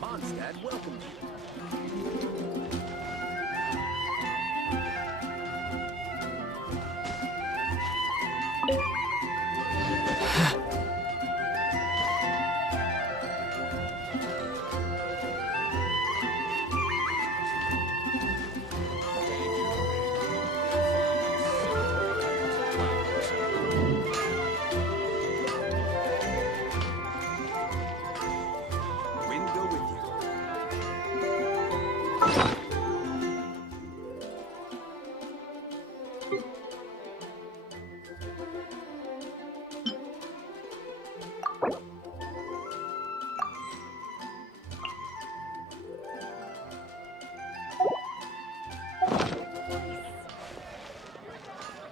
Mondstadt welcomes you. Wind go with you.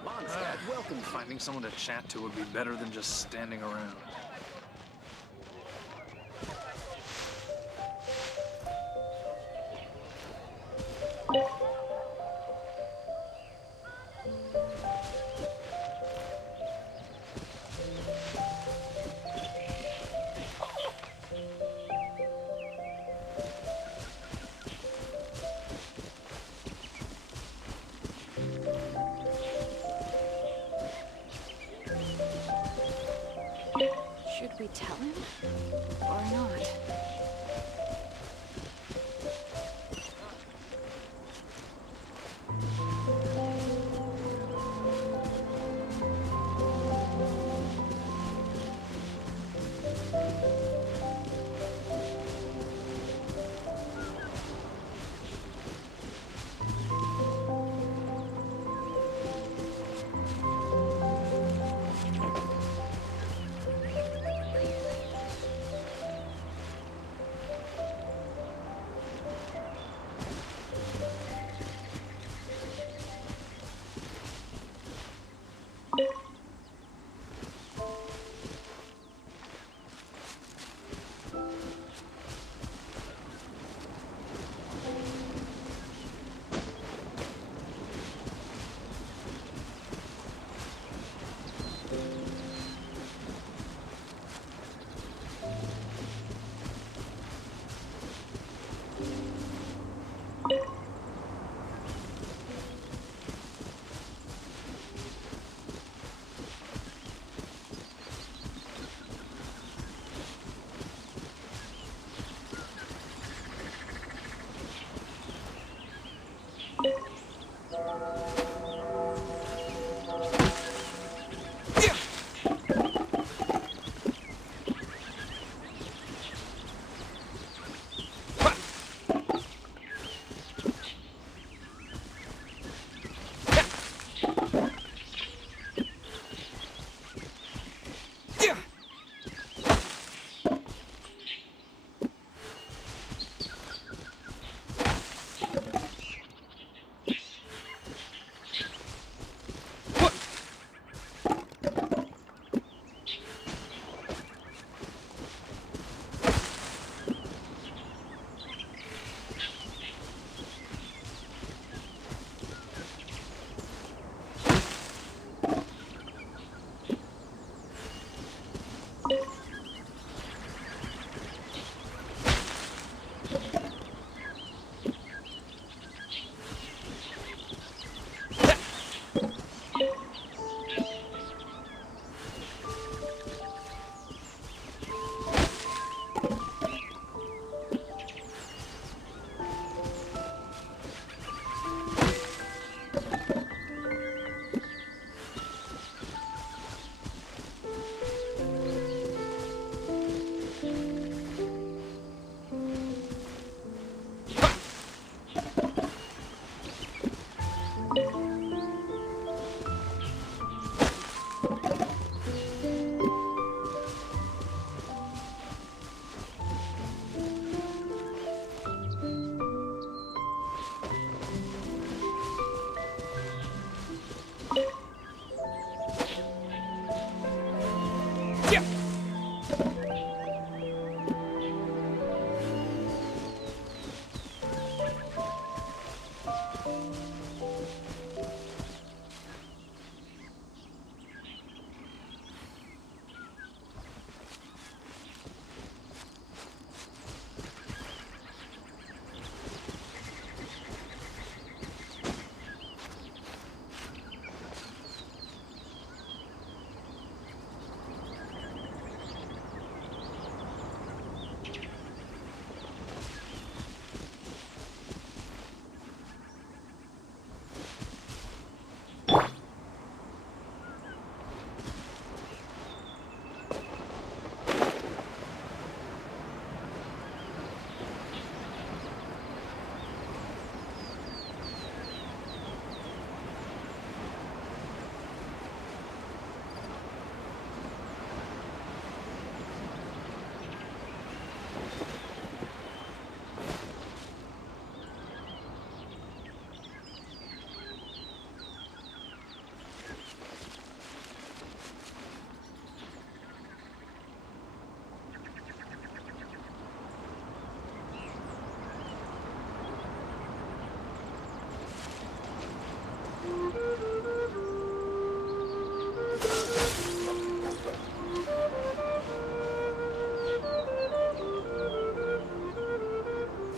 Mondstadt welcomes you. Finding someone to chat to would be better than just standing around. Should we tell him or not?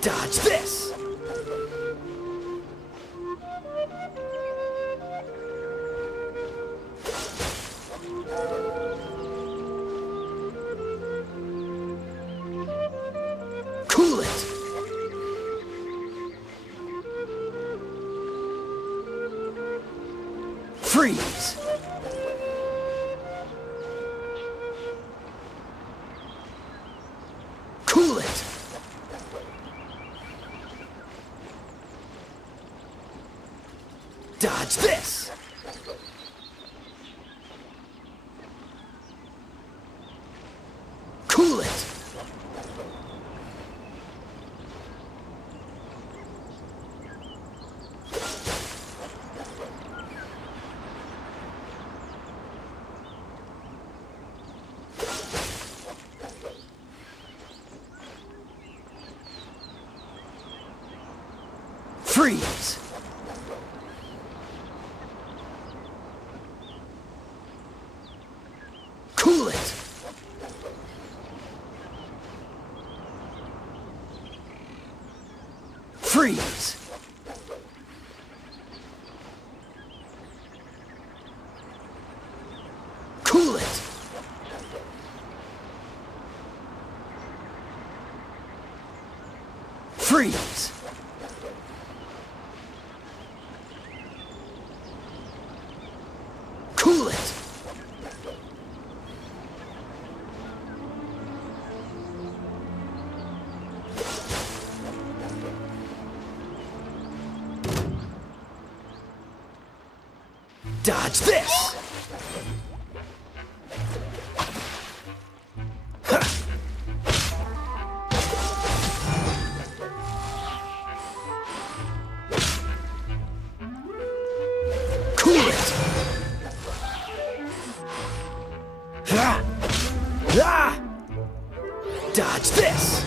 Dodge this! Cool it! Freeze! Cool it! Dodge this! Cool it! Freeze! Cool it! Freeze! Cool it! Freeze! Cool it! Dodge this! Huh. Cool it! Ah! Ah! Dodge this!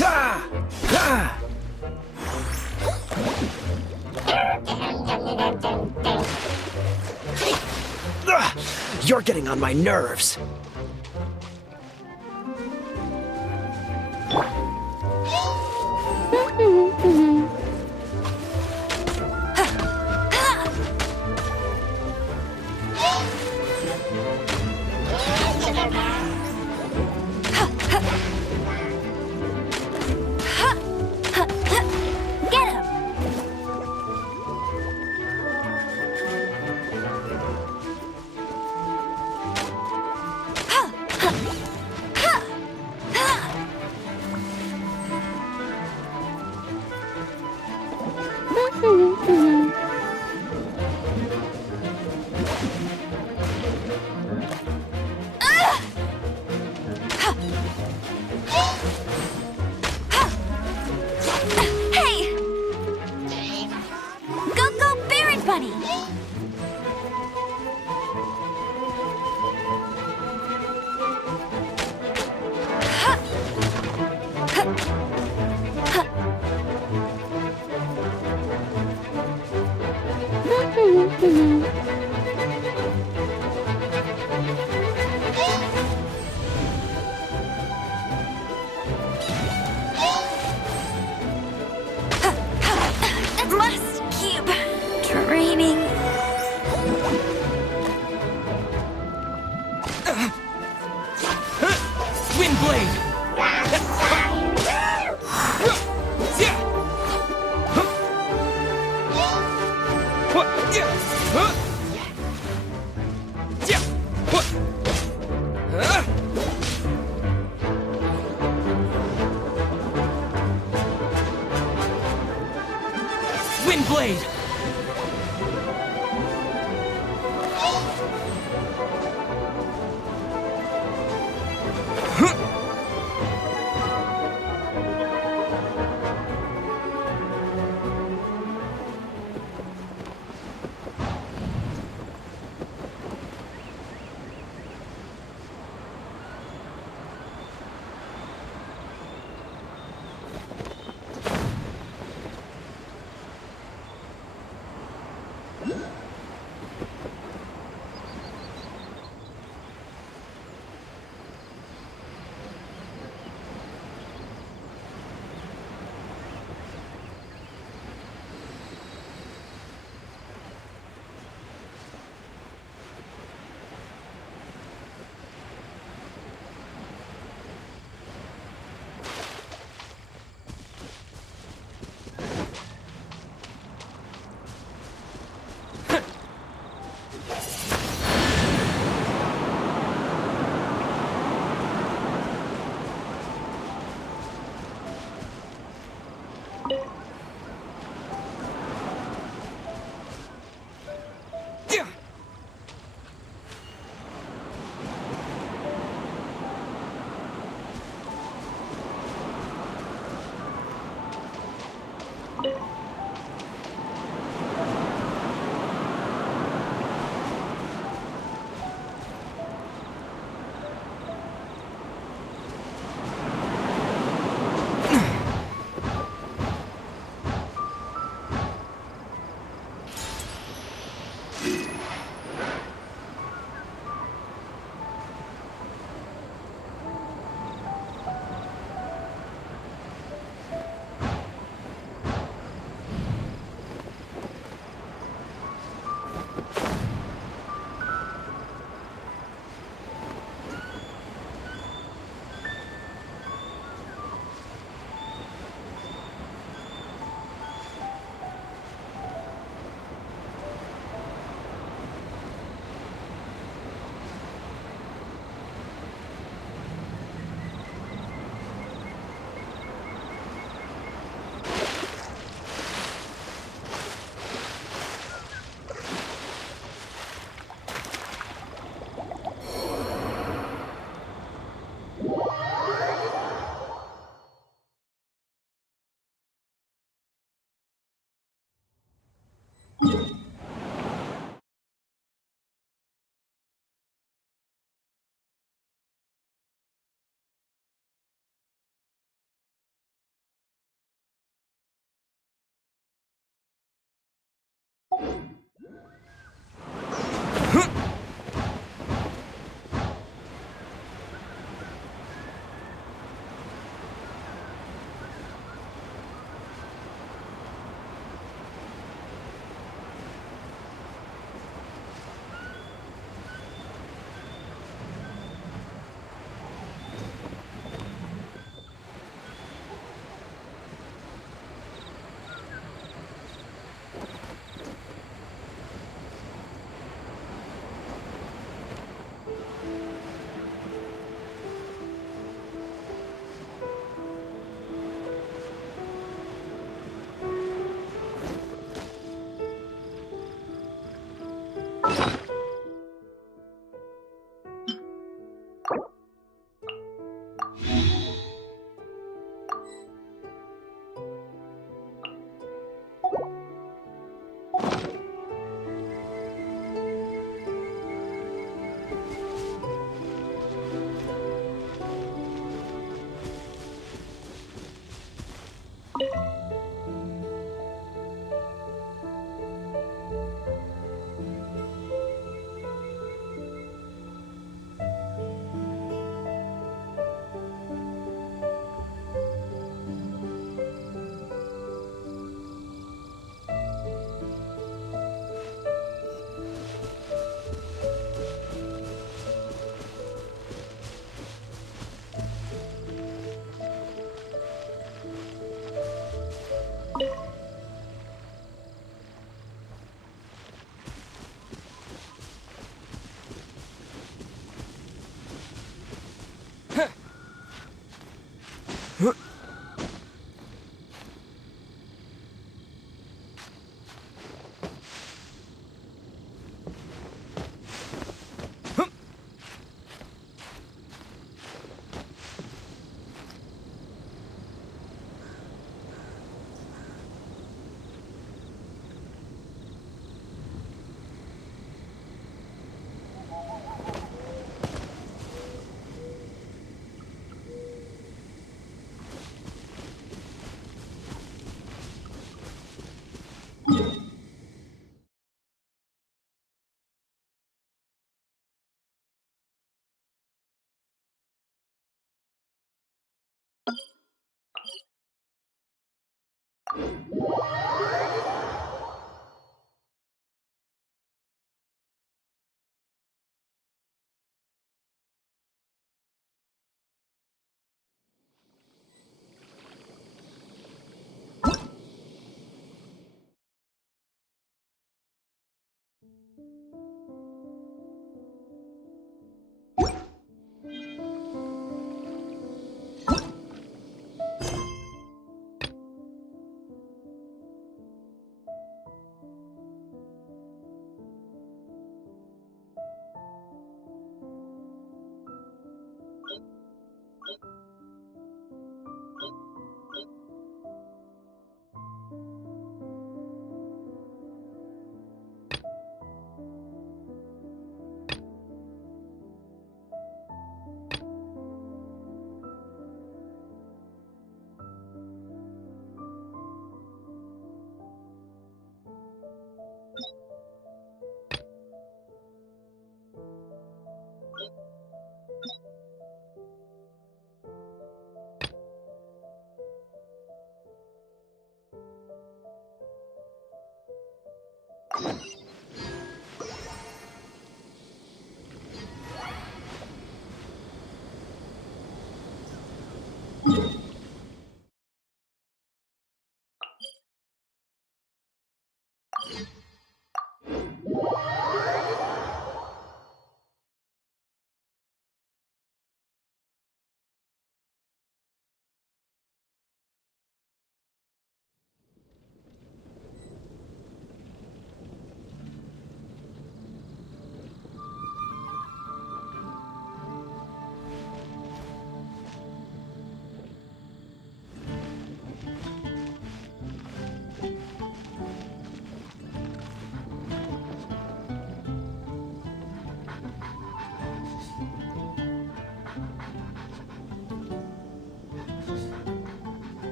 Ah! Ah! Ugh, you're getting on my nerves. Get him!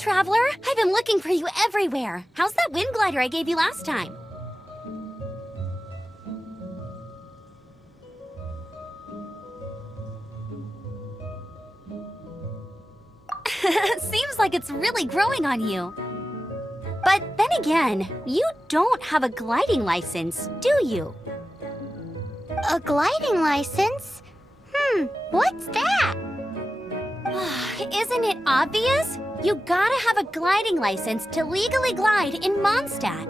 Traveler! I've been looking for you everywhere. How's that wind glider I gave you last time? Seems like it's really growing on you. But then again, you don't have a gliding license, do you? A gliding license? What's that? Isn't it obvious? You gotta have a gliding license to legally glide in Mondstadt.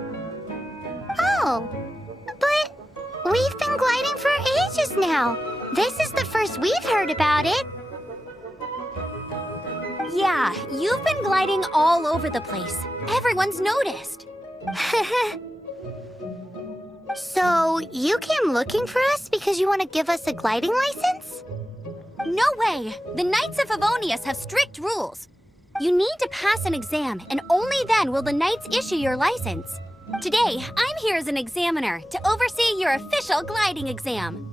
Oh, but we've been gliding for ages now. This is the first we've heard about it. Yeah, you've been gliding all over the place. Everyone's noticed. So, you came looking for us because you want to give us a gliding license? No way! The Knights of Favonius have strict rules. You need to pass an exam, and only then will the Knights issue your license. Today, I'm here as an examiner to oversee your official gliding exam.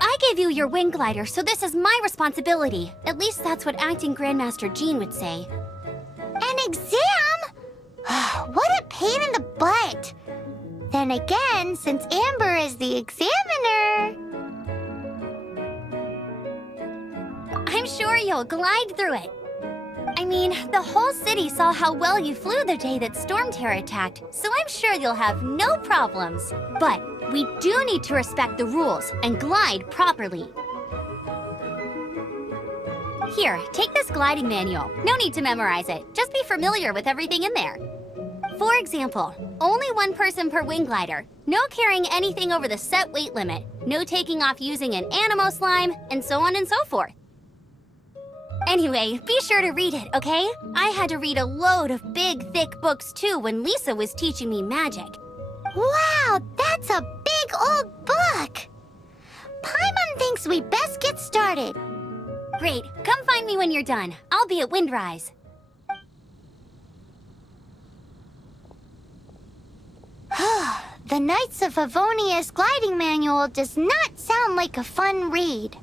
I gave you your wind glider, so this is my responsibility. At least that's what Acting Grandmaster Jean would say. An exam? What a pain in the butt! Then again, since Amber is the examiner... I'm sure you'll glide through it. I mean, the whole city saw how well you flew the day that Storm Terror attacked, so I'm sure you'll have no problems. But we do need to respect the rules and glide properly. Here, take this gliding manual. No need to memorize it. Just be familiar with everything in there. For example, only one person per wing glider, no carrying anything over the set weight limit, no taking off using an animo slime, and so on and so forth. Anyway, be sure to read it, okay? I had to read a load of big, thick books too when Lisa was teaching me magic. Wow, that's a big old book! Paimon thinks we best get started. Great, come find me when you're done. I'll be at Windrise. The Knights of Favonius gliding manual does not sound like a fun read.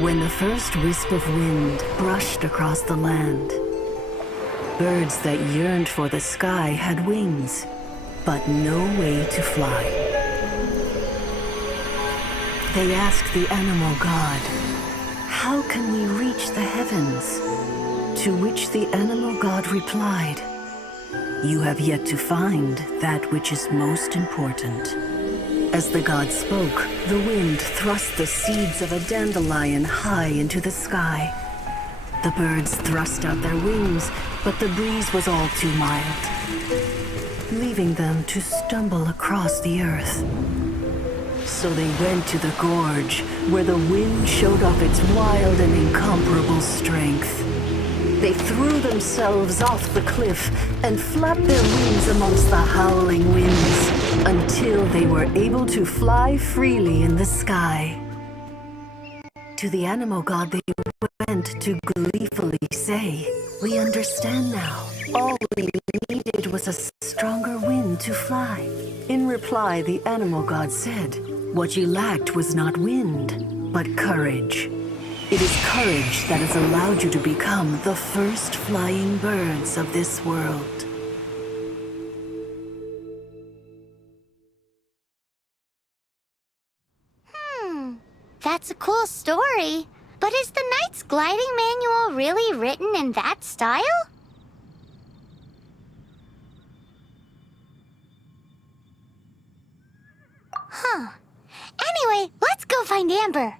When the first wisp of wind brushed across the land, birds that yearned for the sky had wings, but no way to fly. They asked the animal god, "How can we reach the heavens?" To which the animal god replied, "You have yet to find that which is most important." As the god spoke, the wind thrust the seeds of a dandelion high into the sky. The birds thrust out their wings, but the breeze was all too mild, leaving them to stumble across the earth. So they went to the gorge, where the wind showed off its wild and incomparable strength. They threw themselves off the cliff and flapped their wings amongst the howling winds until they were able to fly freely in the sky. To the animal god they went to gleefully say, "We understand now. All we needed was a stronger wind to fly." In reply, the animal god said, "What you lacked was not wind, but courage. It is courage that has allowed you to become the first flying birds of this world." That's a cool story. But is the Knight's gliding manual really written in that style? Anyway, let's go find Amber.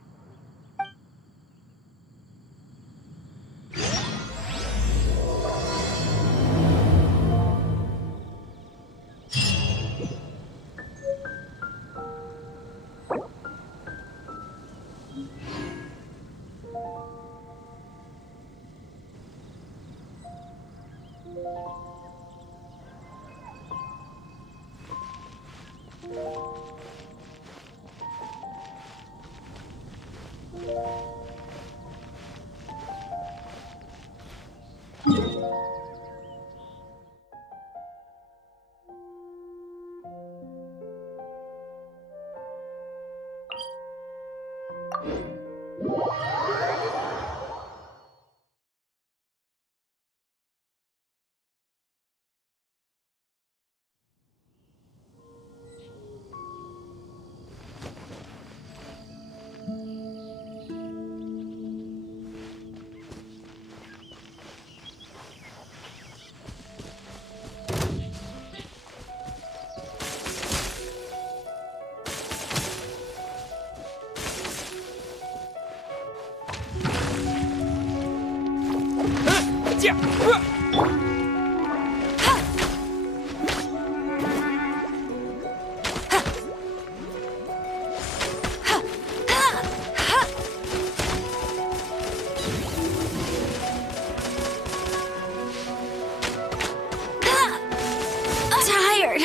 Tired.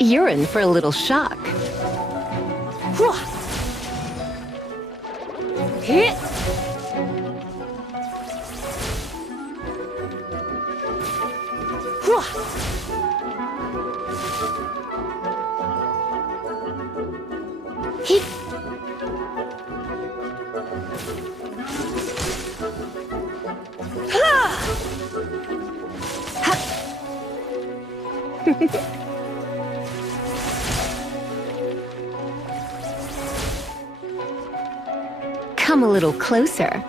You're in for a little shock. Come a little closer.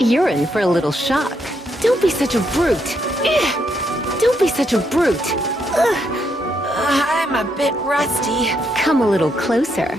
You're in for a little shock. Don't be such a brute. Don't be such a brute. I'm a bit rusty. Come a little closer.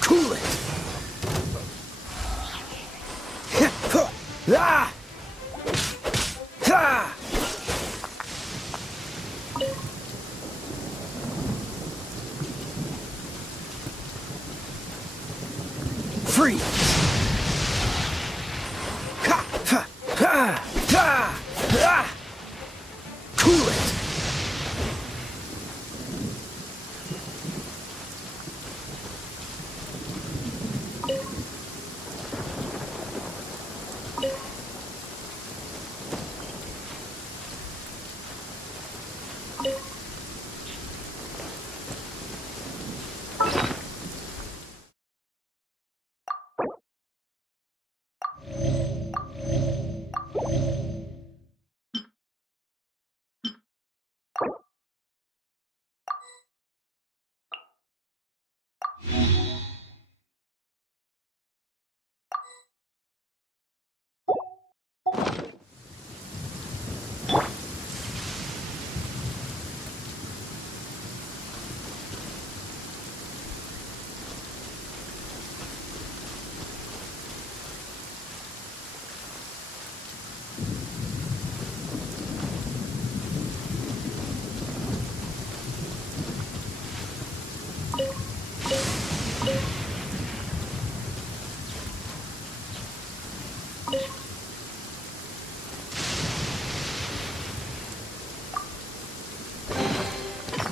Cool it! Ah! Ah! Freeze! Ha! Ha! Ha! Ha! Ah! Cool it!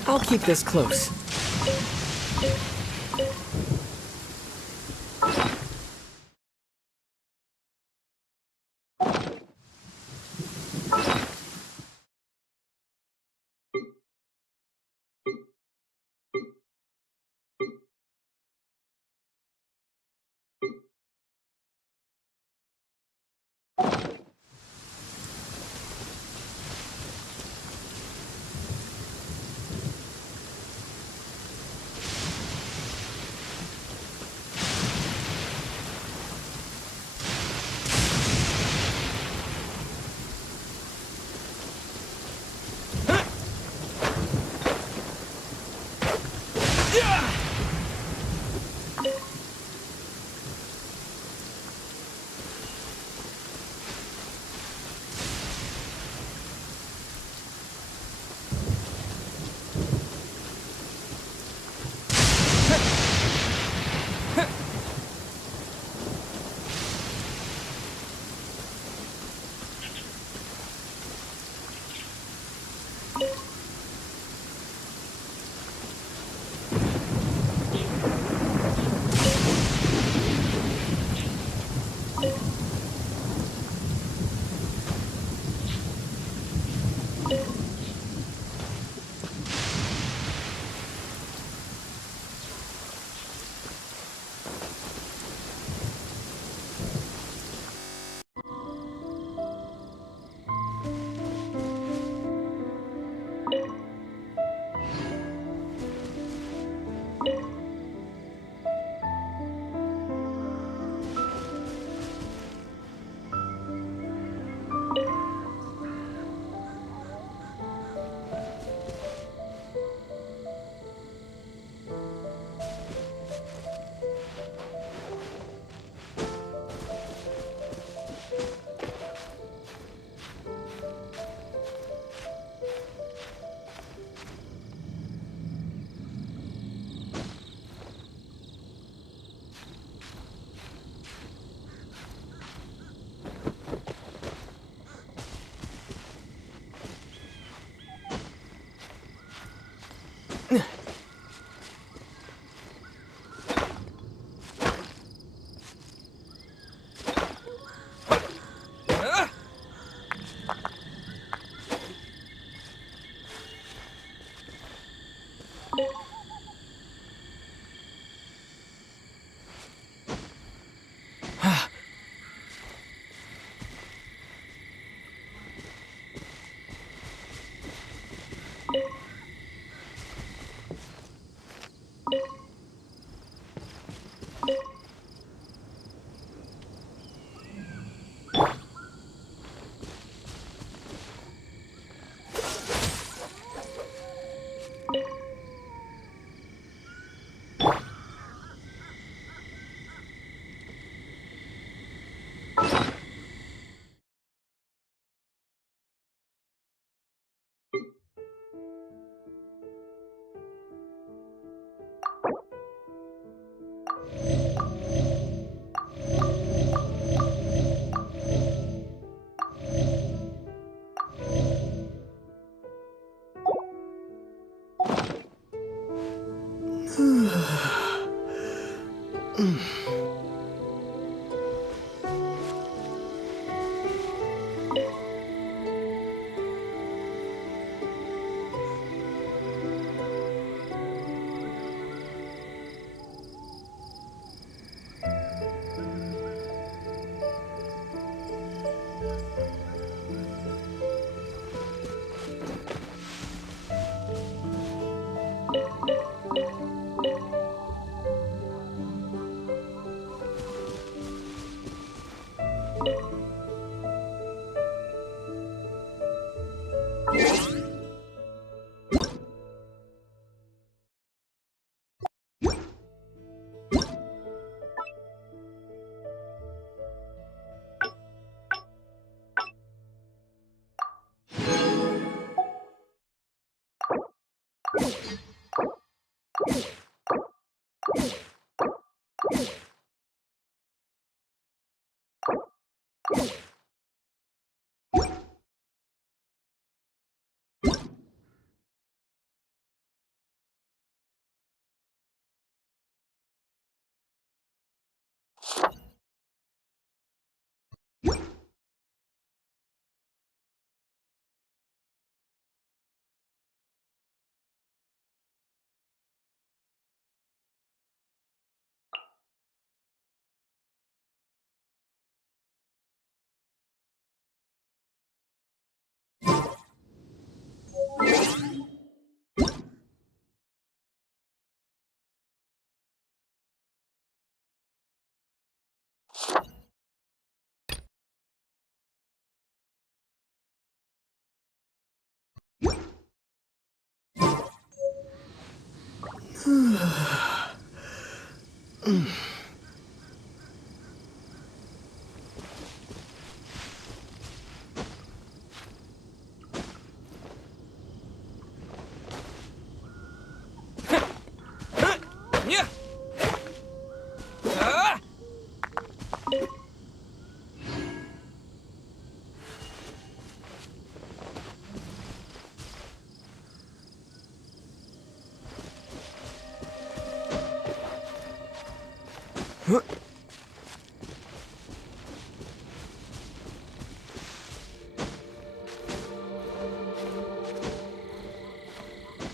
I'll keep this close.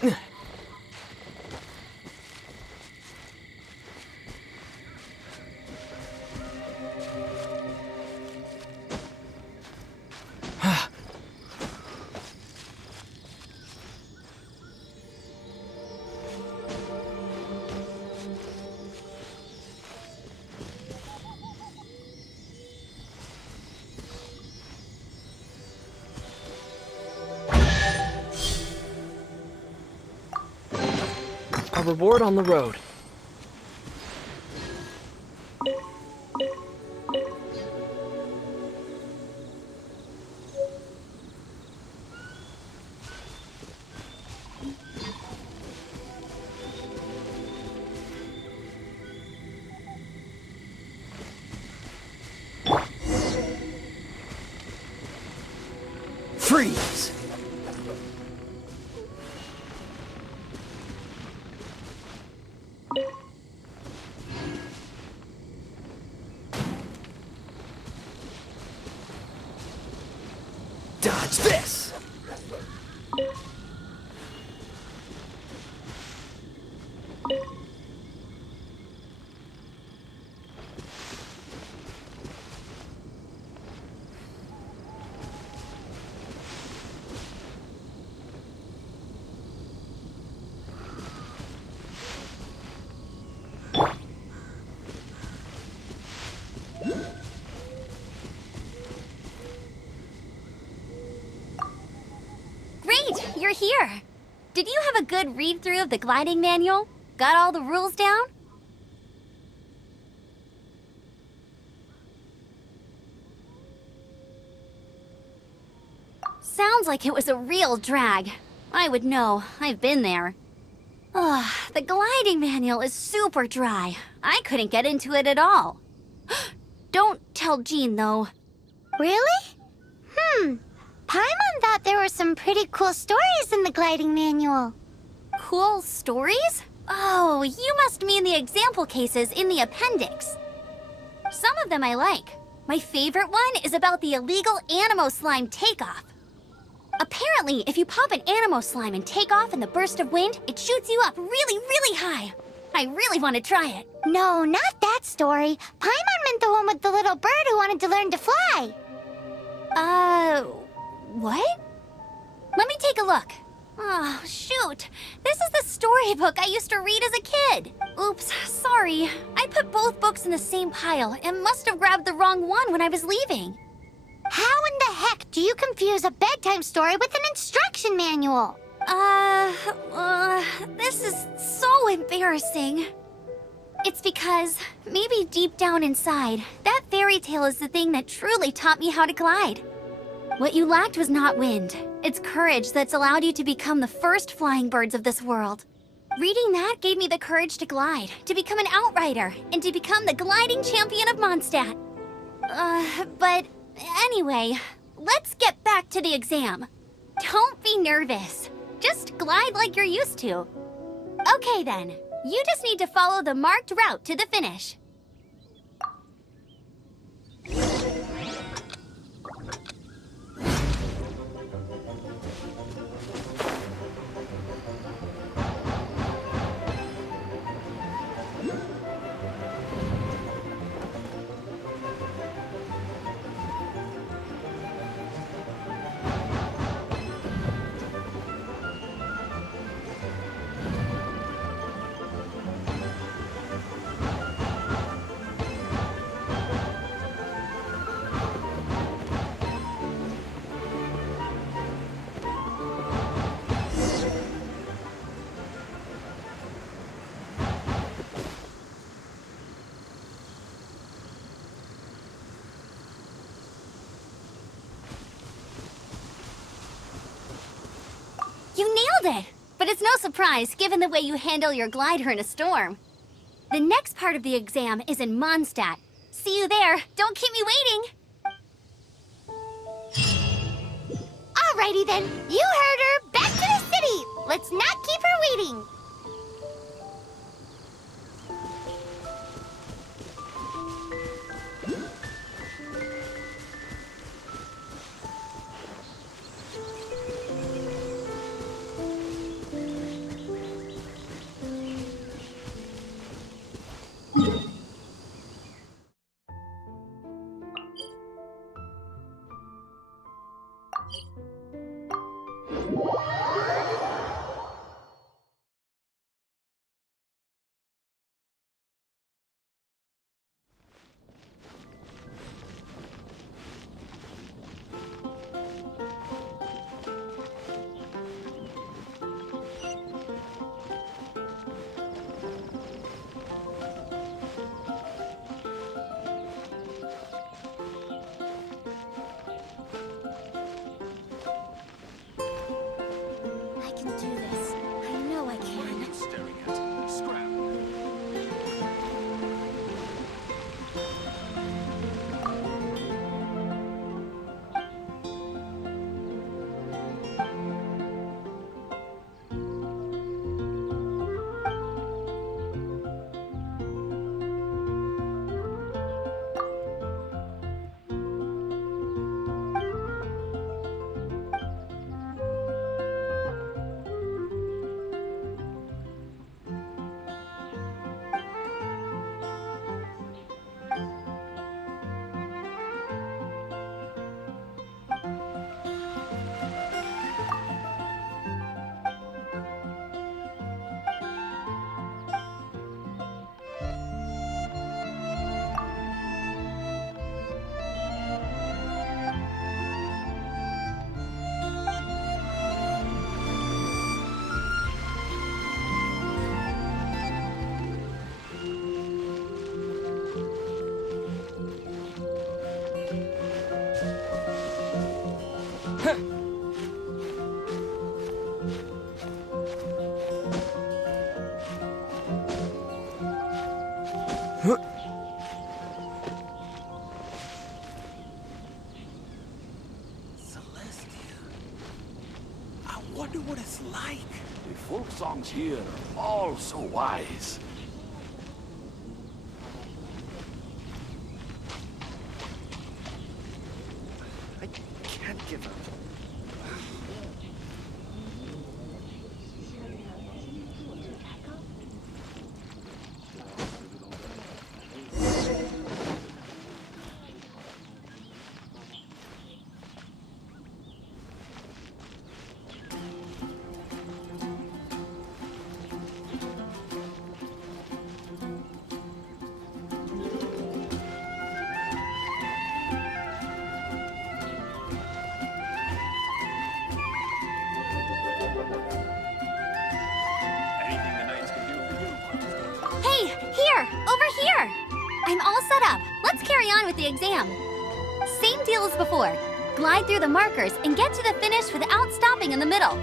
Yeah. Ah! A reward on the road. Freeze! Dodge this! Great, you're here. Did you have a good read-through of the gliding manual? Got all the rules down? Sounds like it was a real drag. I would know. I've been there. Ugh, the gliding manual is super dry. I couldn't get into it at all. Don't tell Jean, though. Really? Paimon thought there were some pretty cool stories in the gliding manual. Cool stories? Oh, you must mean the example cases in the appendix. Some of them I like. My favorite one is about the illegal Animo Slime takeoff. Apparently, if you pop an Animo Slime and take off in the burst of wind, it shoots you up really, really high. I really want to try it. No, not that story. Paimon meant the one with the little bird who wanted to learn to fly. What? Let me take a look. Oh, shoot. This is the storybook I used to read as a kid. Oops, sorry. I put both books in the same pile and must have grabbed the wrong one when I was leaving. How in the heck do you confuse a bedtime story with an instruction manual? This is so embarrassing. It's because, maybe deep down inside, that fairy tale is the thing that truly taught me how to glide. What you lacked was not wind. It's courage that's allowed you to become the first flying birds of this world. Reading that gave me the courage to glide, to become an outrider, and to become the gliding champion of Mondstadt. But anyway, let's get back to the exam. Don't be nervous. Just glide like you're used to. Okay then, you just need to follow the marked route to the finish. You nailed it! But it's no surprise, given the way you handle your glider in a storm. The next part of the exam is in Mondstadt. See you there. Don't keep me waiting! Alrighty then, you heard her. Back to the city. Let's not keep her waiting. I can do this. I know I can. Staring at. Scrap. Wonder what it's like. The folk song here are all so wise. I can't give up. Hey, here! Over here! I'm all set up. Let's carry on with the exam. Same deal as before. Glide through the markers and get to the finish without stopping in the middle.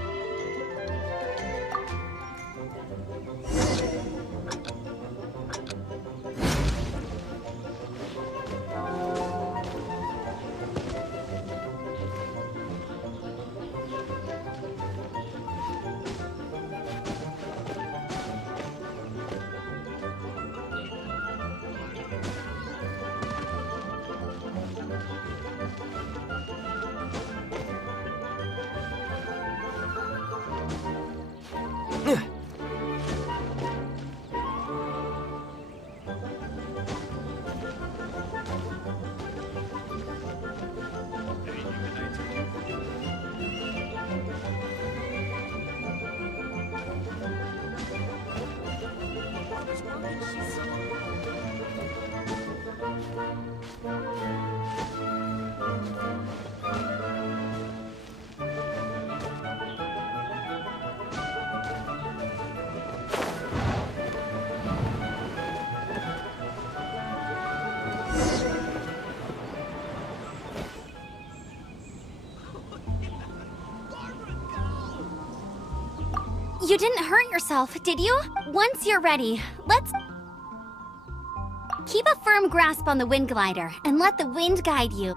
You didn't hurt yourself, did you? Once you're ready, let's... Keep a firm grasp on the wind glider and let the wind guide you.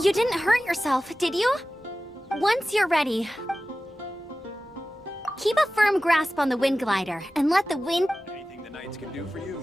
You didn't hurt yourself, did you? Once you're ready, keep a firm grasp on the wind glider and let the wind... Anything the knights can do for you.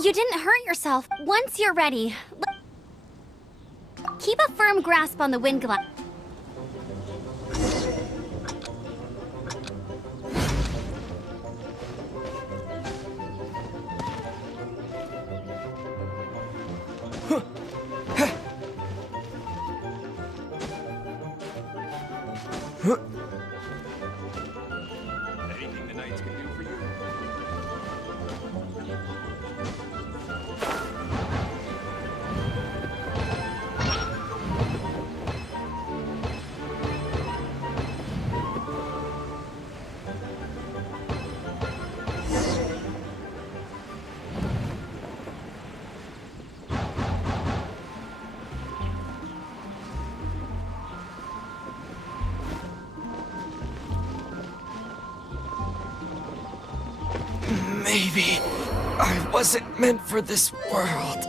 You didn't hurt yourself. Once you're ready, keep a firm grasp on the wind glide. Anything the knights can do for you? Maybe I wasn't meant for this world.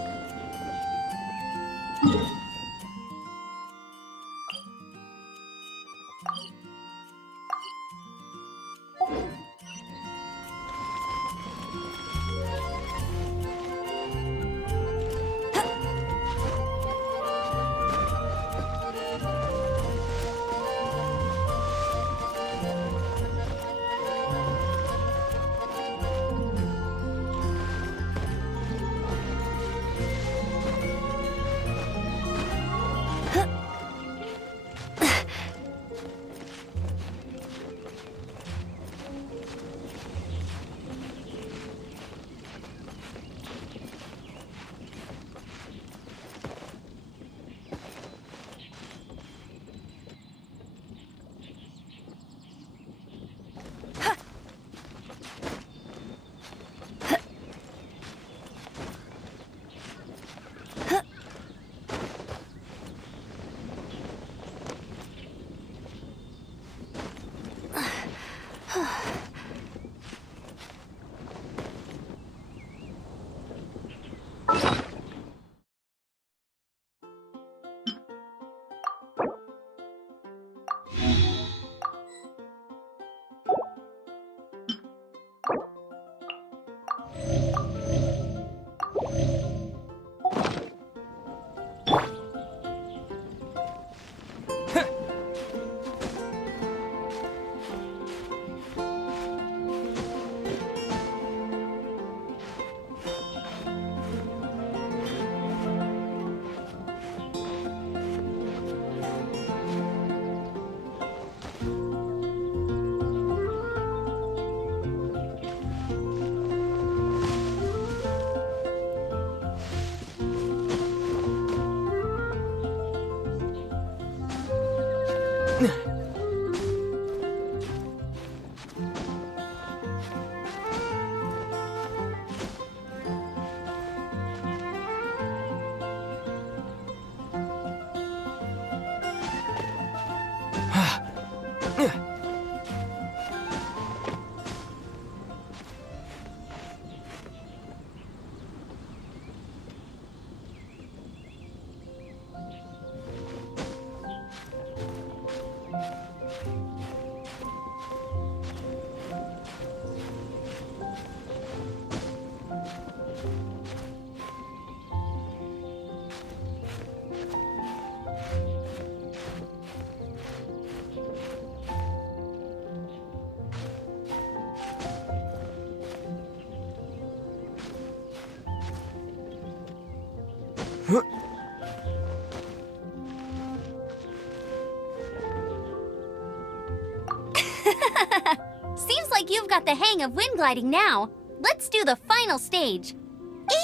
Seems like you've got the hang of wind gliding now. Let's do the final stage.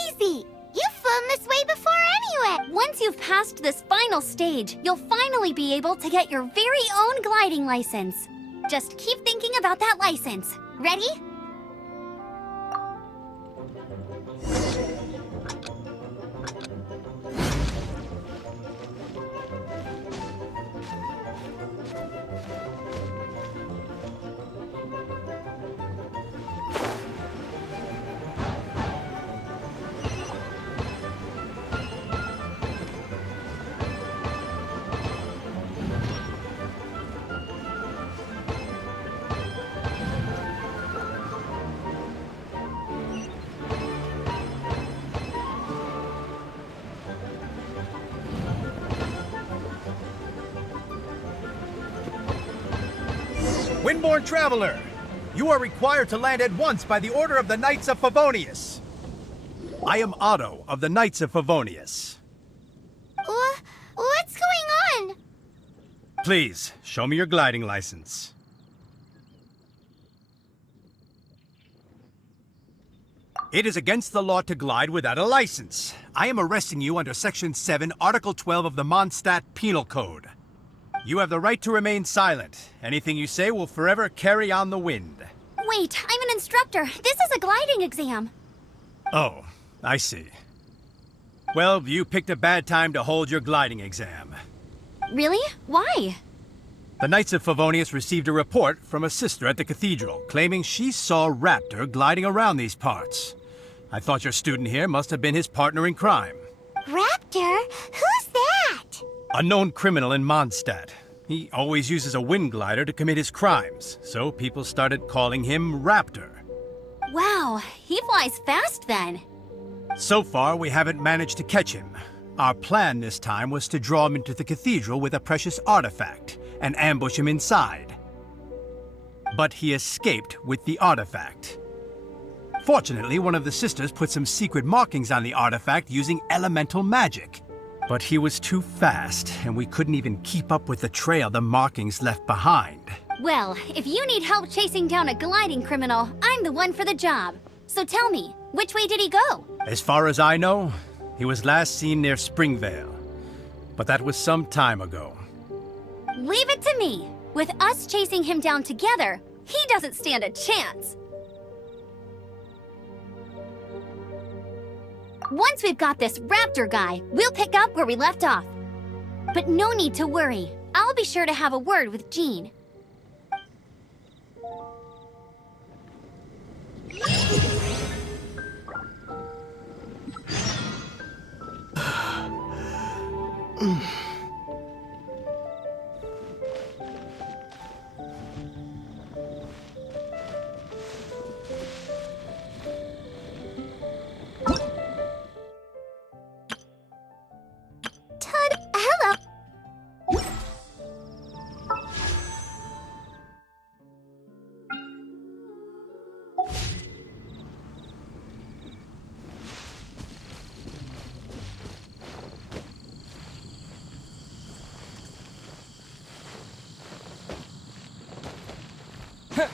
Easy! You've flown this way before anyway! Once you've passed this final stage, you'll finally be able to get your very own gliding license. Just keep thinking about that license. Ready? Windborne Traveler, you are required to land at once by the order of the Knights of Favonius. I am Otto of the Knights of Favonius. What's going on? Please, show me your gliding license. It is against the law to glide without a license. I am arresting you under Section 7, Article 12 of the Mondstadt Penal Code. You have the right to remain silent. Anything you say will forever carry on the wind. Wait, I'm an instructor. This is a gliding exam. Oh, I see. Well, you picked a bad time to hold your gliding exam. Really? Why? The Knights of Favonius received a report from a sister at the Cathedral claiming she saw Raptor gliding around these parts. I thought your student here must have been his partner in crime. Raptor? Who's that? A known criminal in Mondstadt. He always uses a wind glider to commit his crimes, so people started calling him Raptor. Wow, he flies fast then. So far, we haven't managed to catch him. Our plan this time was to draw him into the cathedral with a precious artifact and ambush him inside. But he escaped with the artifact. Fortunately, one of the sisters put some secret markings on the artifact using elemental magic. But he was too fast, and we couldn't even keep up with the trail the markings left behind. Well, if you need help chasing down a gliding criminal, I'm the one for the job. So tell me, which way did he go? As far as I know, he was last seen near Springvale. But that was some time ago. Leave it to me. With us chasing him down together, he doesn't stand a chance. Once we've got this Raptor guy, we'll pick up where we left off. But no need to worry. I'll be sure to have a word with Jean. Hello.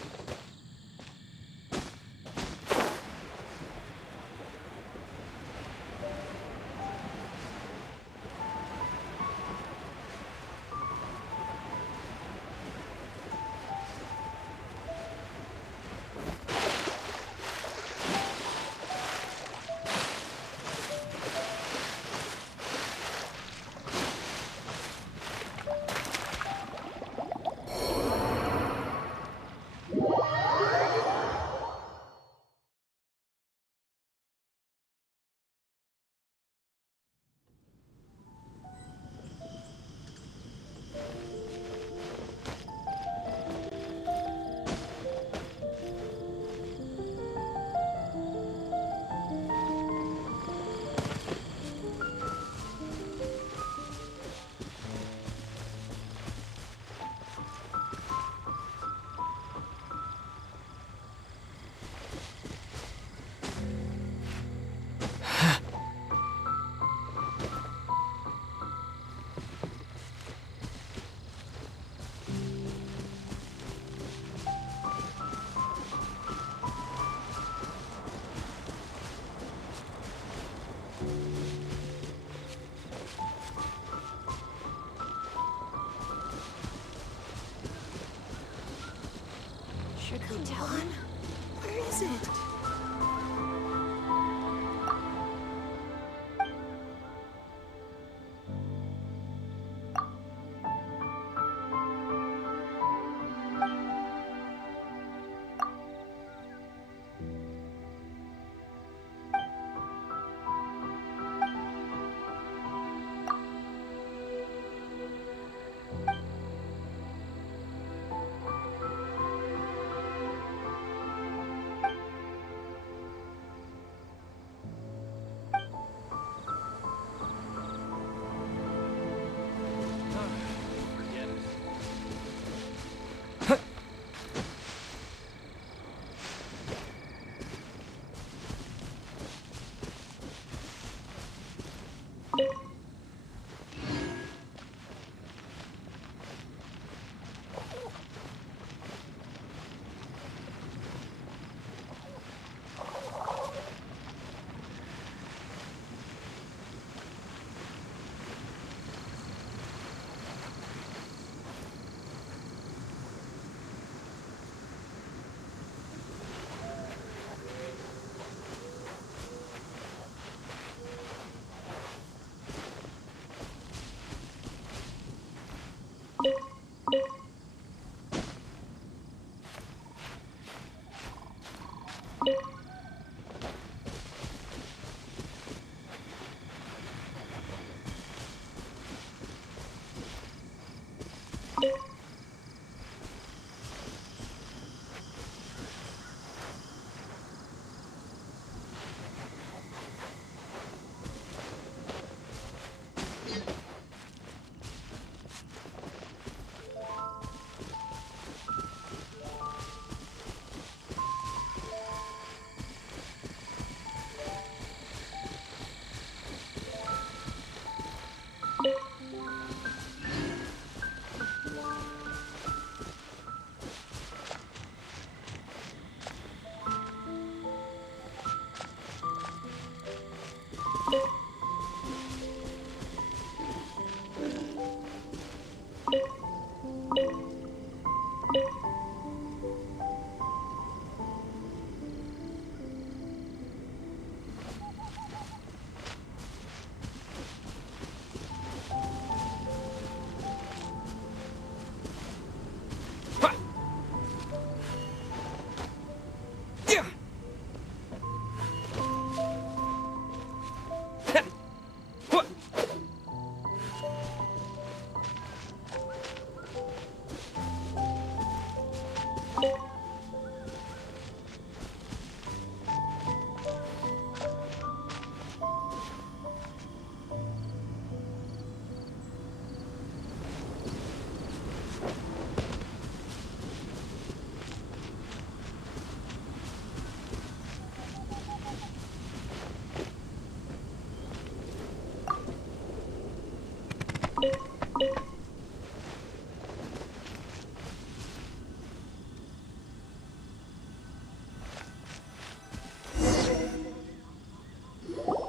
Should we tell him? Where is it?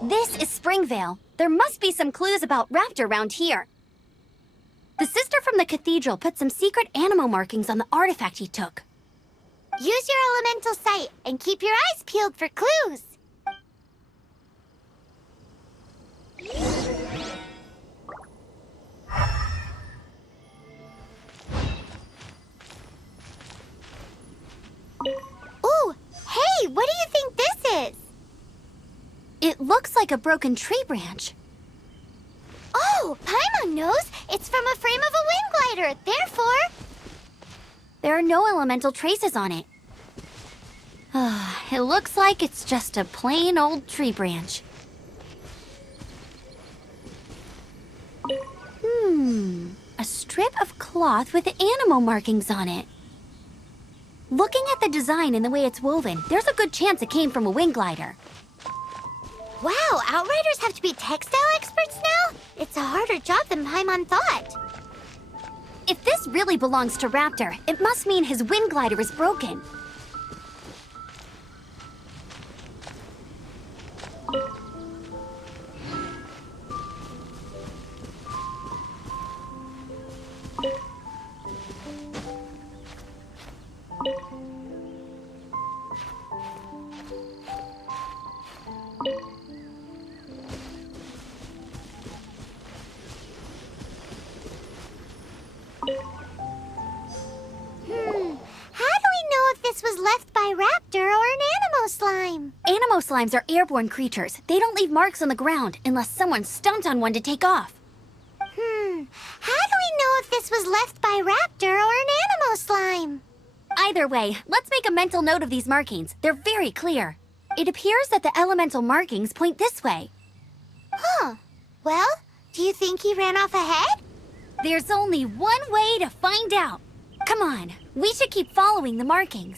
This is Springvale. There must be some clues about Raptor around here. The sister from the Cathedral put some secret animal markings on the artifact he took. Use your elemental sight and keep your eyes peeled for clues. Ooh, hey, what do you think this is? It looks like a broken tree branch. Oh, Paimon knows. It's from a frame of a wind glider, therefore... There are no elemental traces on it. It looks like it's just a plain old tree branch. A strip of cloth with animal markings on it. Looking at the design and the way it's woven, there's a good chance it came from a wind glider. Wow, Outriders have to be textile experts now? It's a harder job than Paimon thought. If this really belongs to Raptor, it must mean his wind glider is broken. Was left by Raptor or an Animo slime. Animo slimes are airborne creatures. They don't leave marks on the ground unless someone stomped on one to take off. How do we know if this was left by Raptor or an Animo slime? Either way, let's make a mental note of these markings. They're very clear. It appears that the elemental markings point this way. Huh. Well, do you think he ran off ahead? There's only one way to find out. Come on, we should keep following the markings.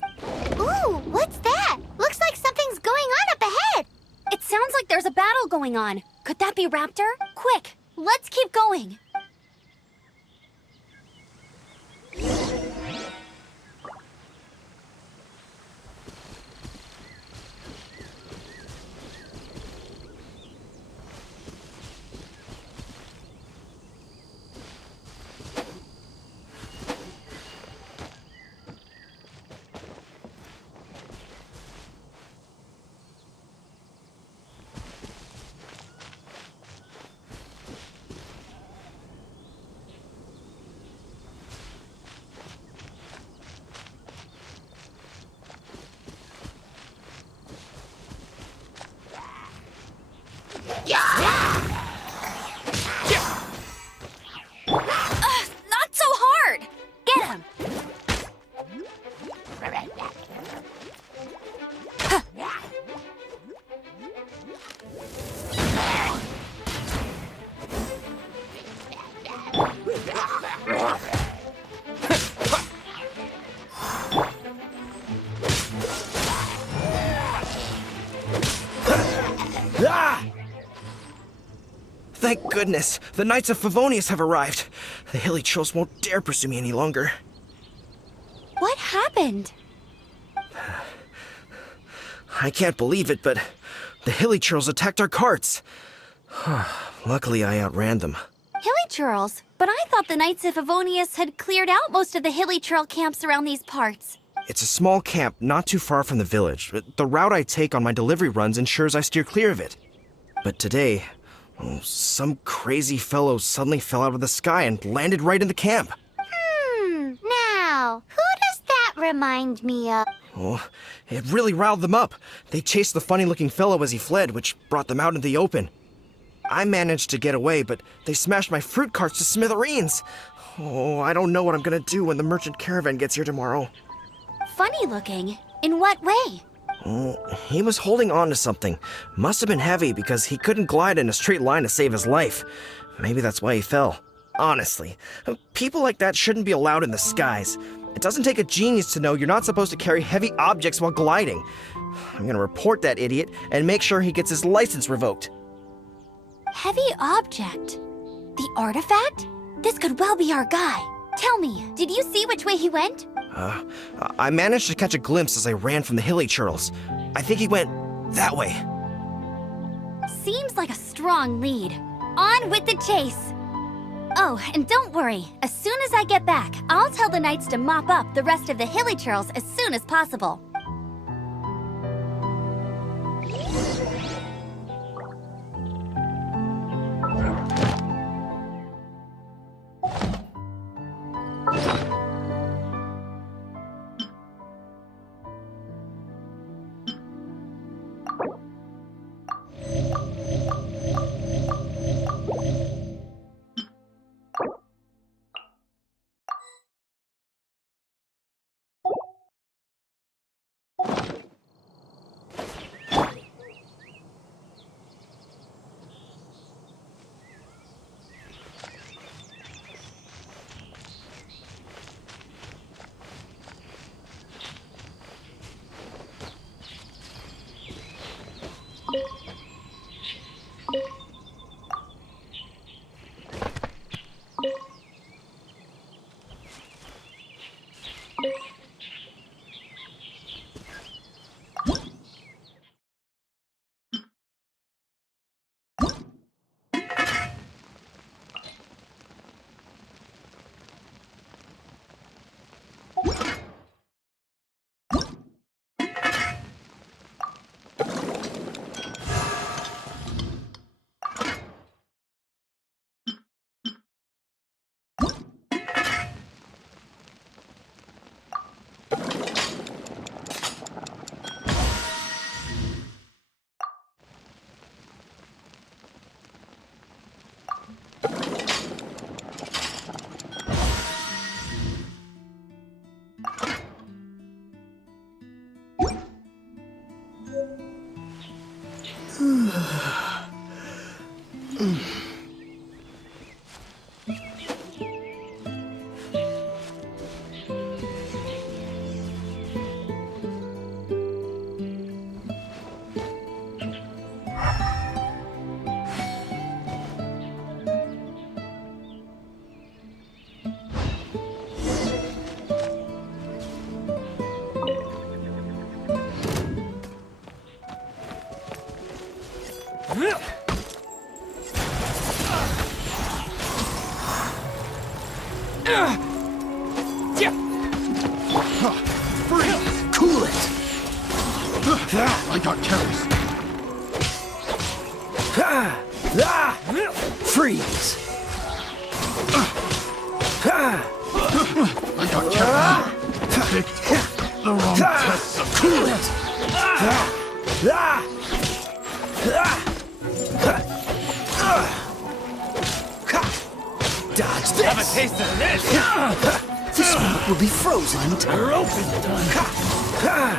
Ooh, what's that? Looks like something's going on up ahead. It sounds like there's a battle going on. Could that be Raptor? Quick, let's keep going. Thank goodness, the Knights of Favonius have arrived. The hilly trolls won't dare pursue me any longer. What happened? I can't believe it, but the hilly trolls attacked our carts. Luckily, I outran them. Hilly churls? But I thought the Knights of Favonius had cleared out most of the hilly churl camps around these parts. It's a small camp not too far from the village. The route I take on my delivery runs ensures I steer clear of it. But today, some crazy fellow suddenly fell out of the sky and landed right in the camp. Now, who does that remind me of? Oh, it really riled them up. They chased the funny-looking fellow as he fled, which brought them out into the open. I managed to get away, but they smashed my fruit carts to smithereens. Oh, I don't know what I'm gonna do when the merchant caravan gets here tomorrow. Funny looking? In what way? He was holding on to something. Must have been heavy because he couldn't glide in a straight line to save his life. Maybe that's why he fell. Honestly, people like that shouldn't be allowed in the skies. It doesn't take a genius to know you're not supposed to carry heavy objects while gliding. I'm gonna report that idiot and make sure he gets his license revoked. Heavy object? The artifact? This could well be our guy. Tell me, did you see which way he went? I managed to catch a glimpse as I ran from the hilly churls. I think he went that way. Seems like a strong lead. On with the chase! Oh, and don't worry. As soon as I get back, I'll tell the knights to mop up the rest of the hilly churls as soon as possible. Cool it! I got carries. Freeze! I got carries. Picked the wrong tests of Cool it! Dodge this! Have a taste of this! This one will be frozen in time. Rope is done.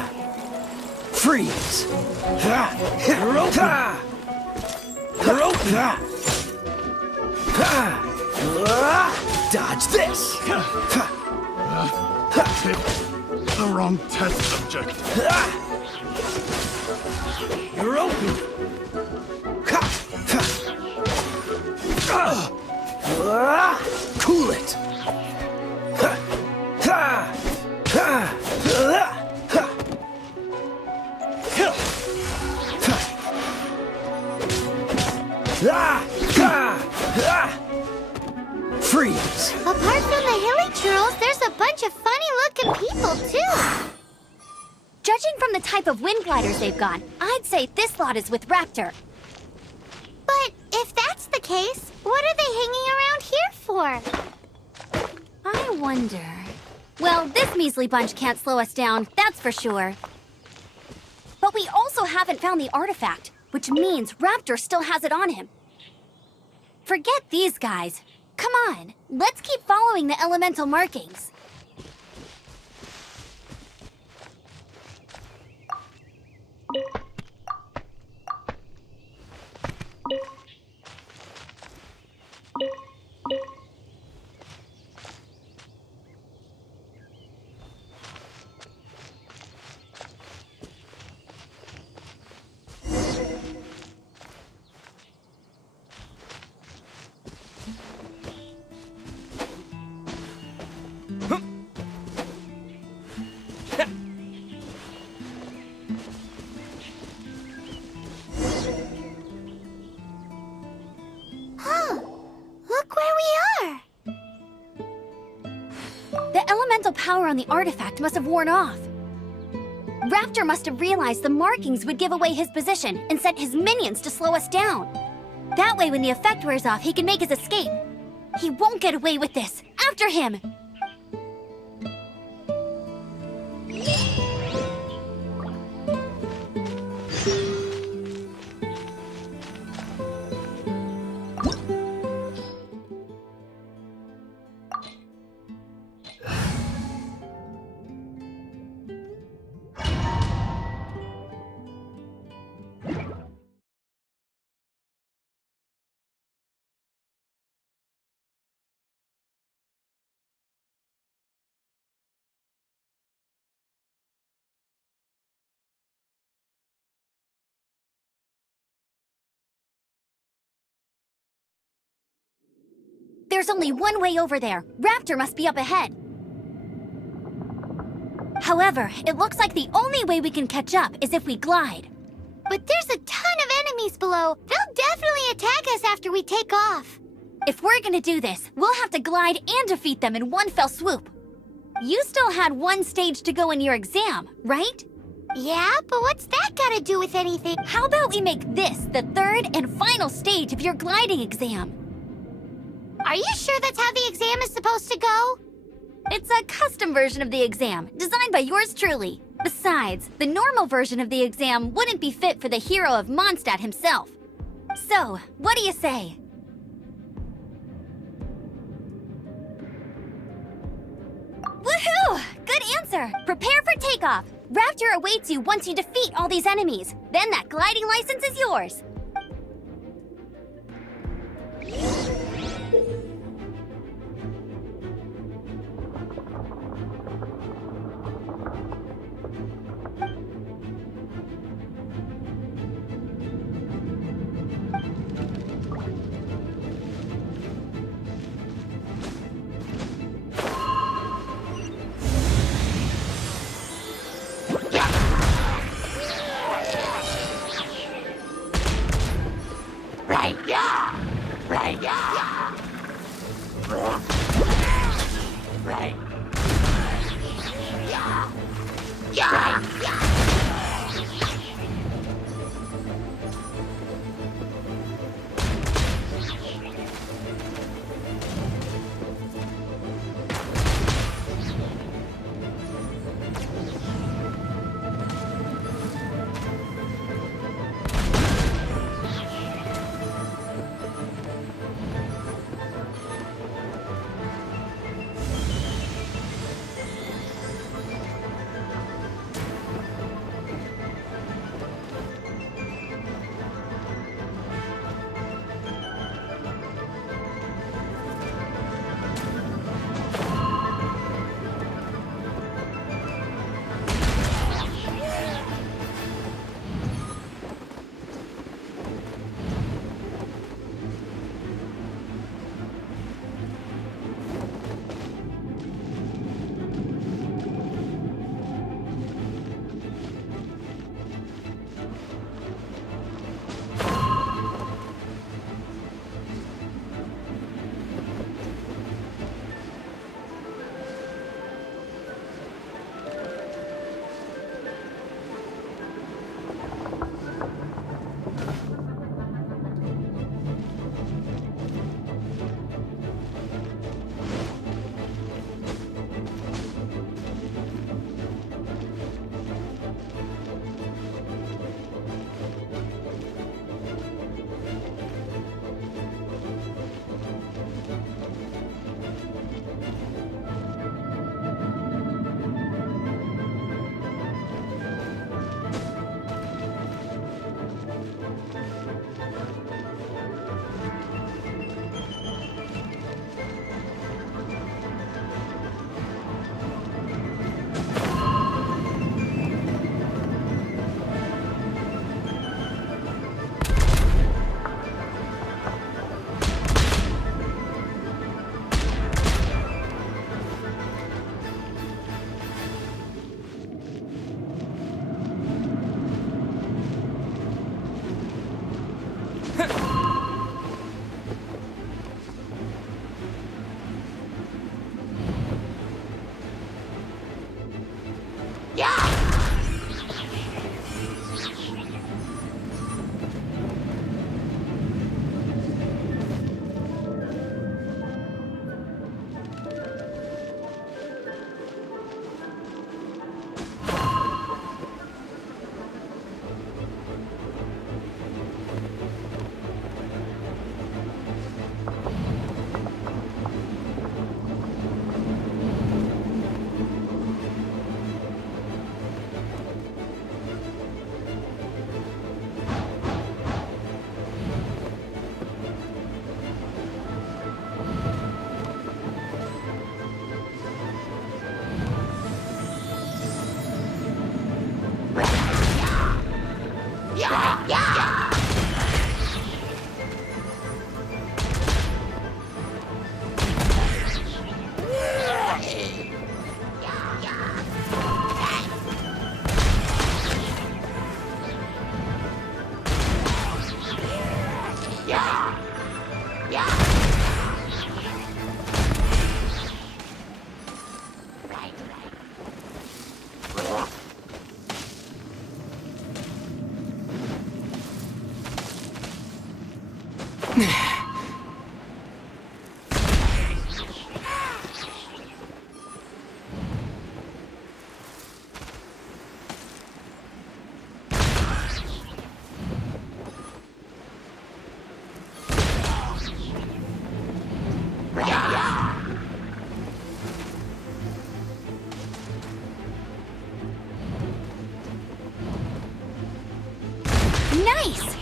Freeze! Rope! Dodge this! Picked the wrong test subject. You're open. Cool it. Freeze. Apart from the hilly churls, there's a bunch of funny-looking people, too. Judging from the type of wind gliders they've got, I'd say this lot is with Raptor. But if that's the case, what are they hanging around here for? I wonder... Well, this measly bunch can't slow us down, that's for sure. But we also haven't found the artifact, which means Raptor still has it on him. Forget these guys. Come on, let's keep following the elemental markings. Look where we are. The elemental power on the artifact must have worn off. Raptor must have realized the markings would give away his position and sent his minions to slow us down. That way, when the effect wears off, he can make his escape. He won't get away with this. After him! There's only one way over there. Raptor must be up ahead. However, it looks like the only way we can catch up is if we glide. But there's a ton of enemies below. They'll definitely attack us after we take off. If we're gonna do this, we'll have to glide and defeat them in one fell swoop. You still had one stage to go in your exam, right? Yeah, but what's that got to do with anything? How about we make this the third and final stage of your gliding exam? Are you sure that's how the exam is supposed to go? It's a custom version of the exam, designed by yours truly. Besides, the normal version of the exam wouldn't be fit for the hero of Mondstadt himself. So, what do you say? Woohoo! Good answer! Prepare for takeoff! Raptor awaits you once you defeat all these enemies. Then that gliding license is yours.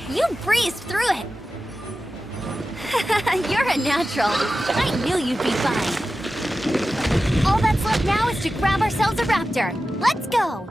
You breezed through it! You're a natural. I knew you'd be fine. All that's left now is to grab ourselves a raptor. Let's go!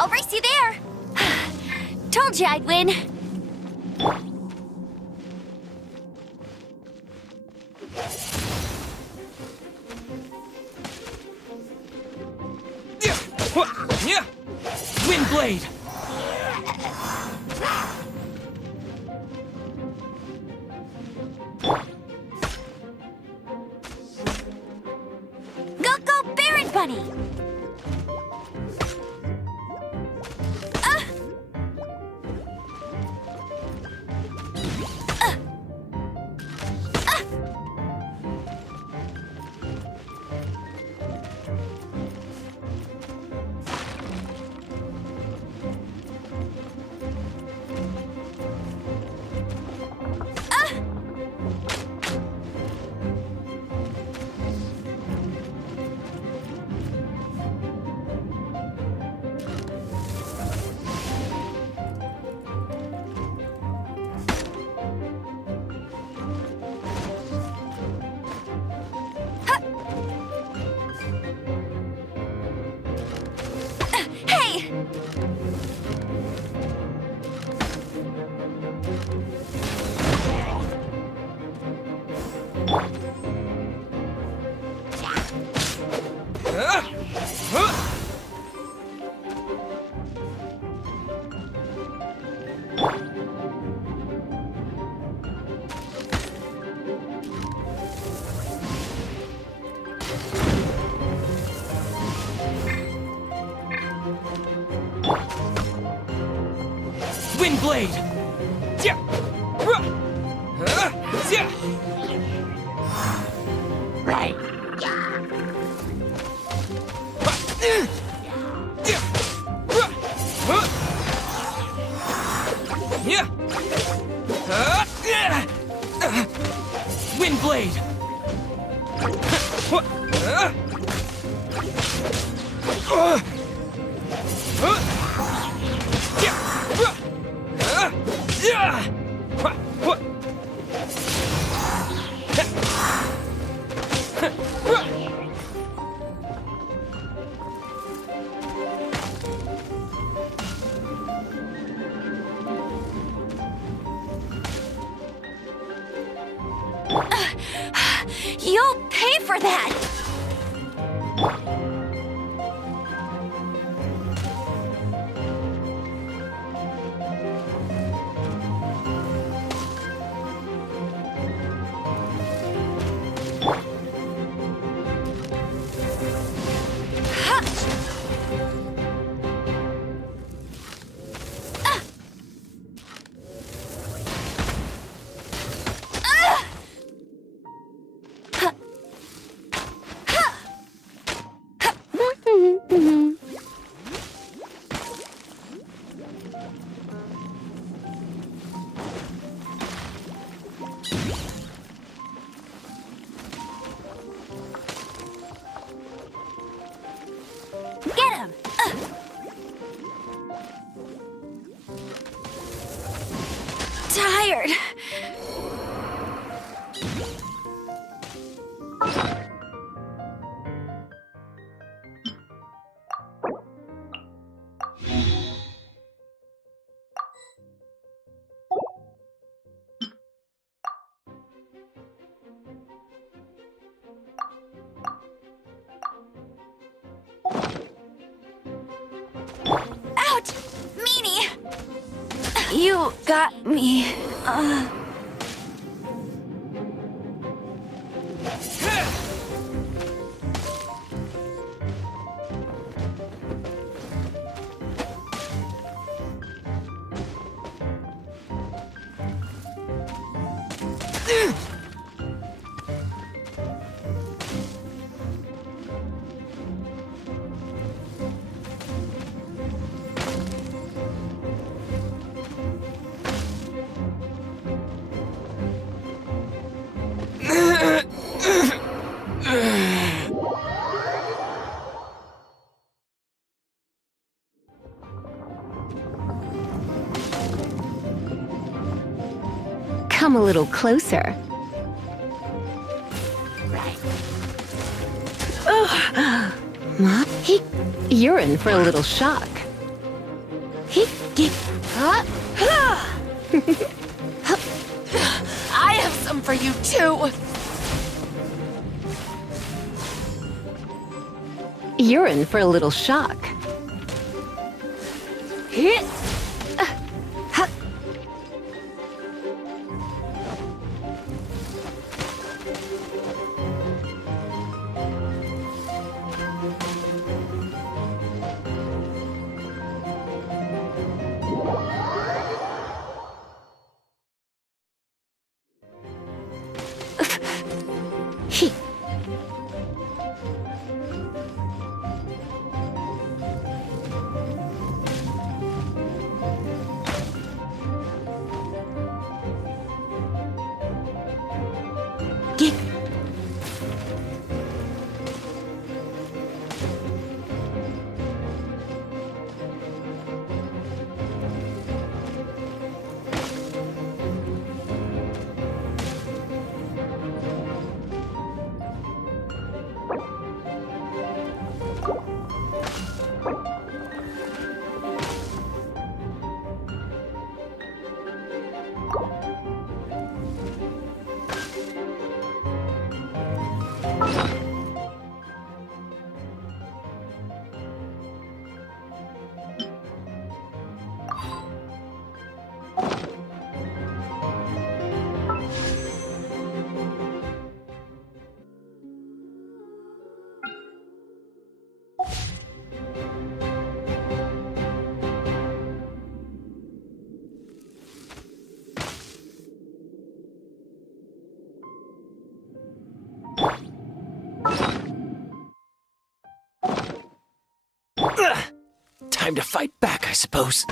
I'll race you there! Told you I'd win! money. Windblade! Right. Windblade! You'll pay for that! Get him! Tired. Ouch! Meanie! You got me. Come a little closer. You're in for a little shock. I have some for you too. You're in for a little shock. Time to fight back, I suppose.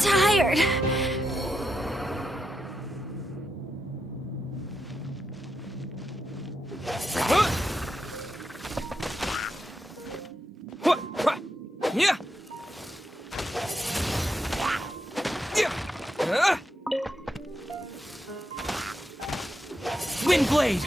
Tired. Yeah. Windblade.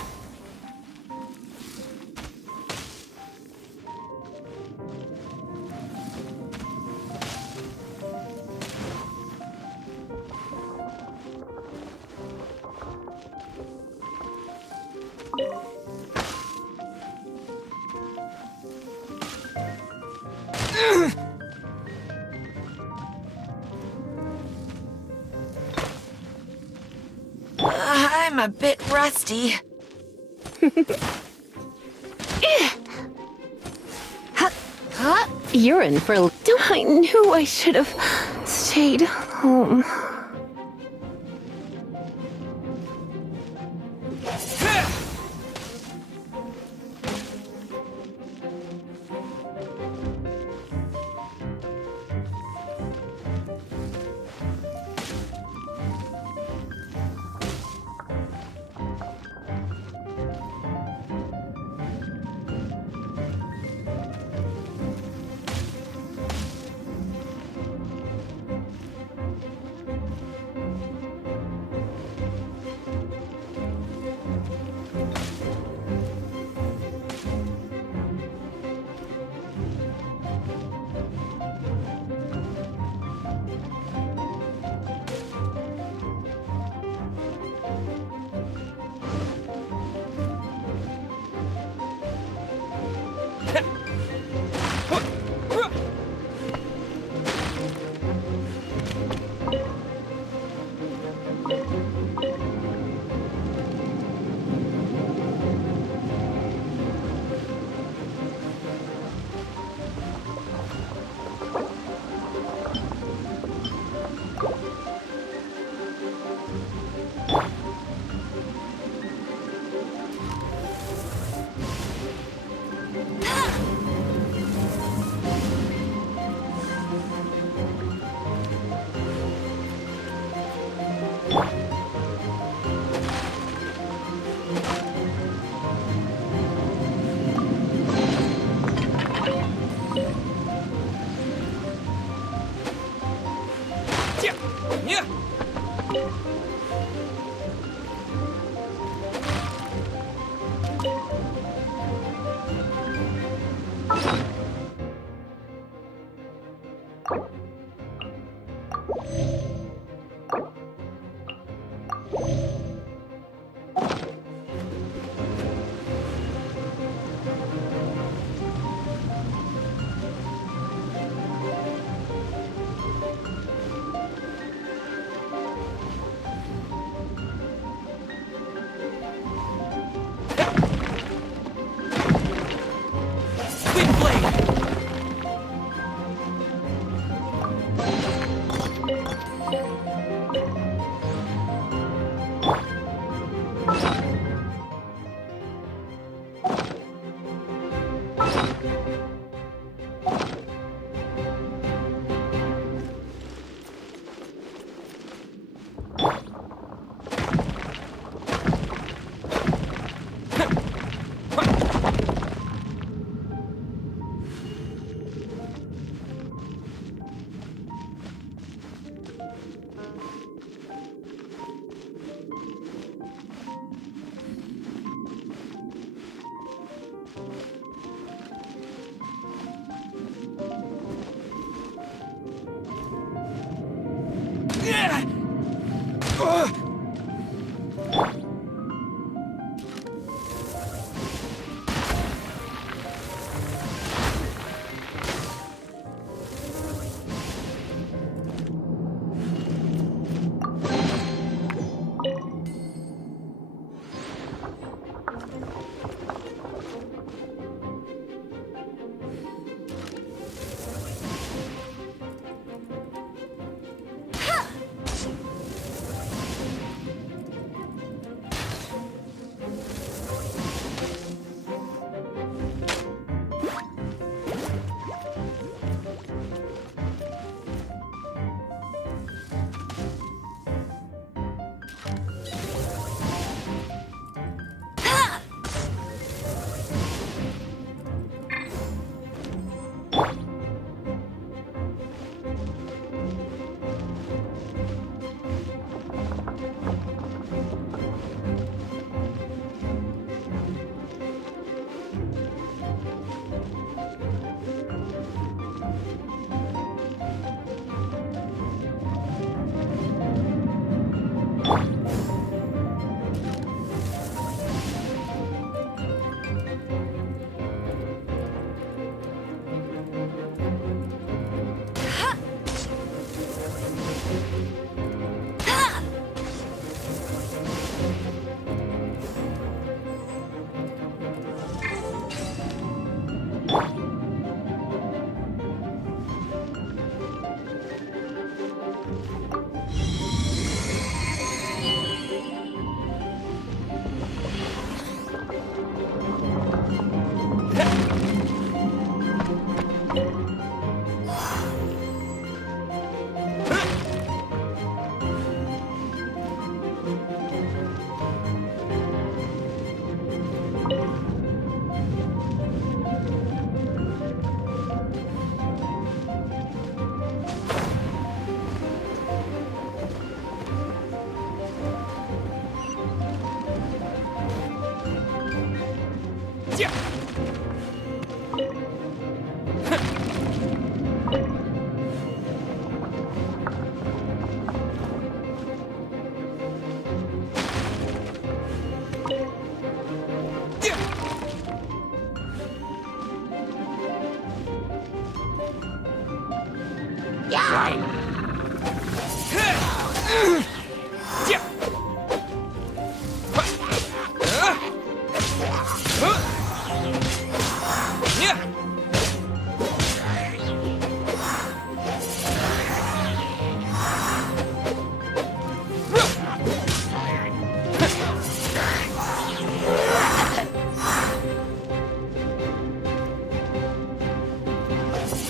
I'm a bit rusty. You're in for a... I knew I should have stayed home.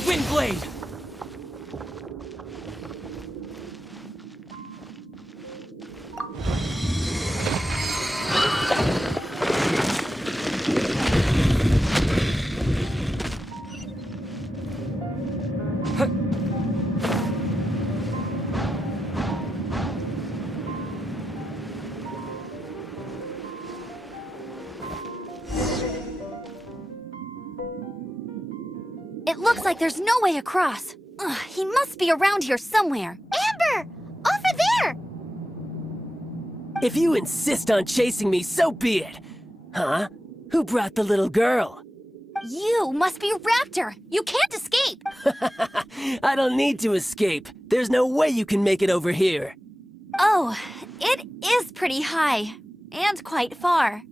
Wind blade! It looks like there's no way across. Ugh, he must be around here somewhere. Amber! Over there! If you insist on chasing me, so be it. Huh? Who brought the little girl? You must be Raptor. You can't escape. I don't need to escape. There's no way you can make it over here. Oh, it is pretty high. And quite far.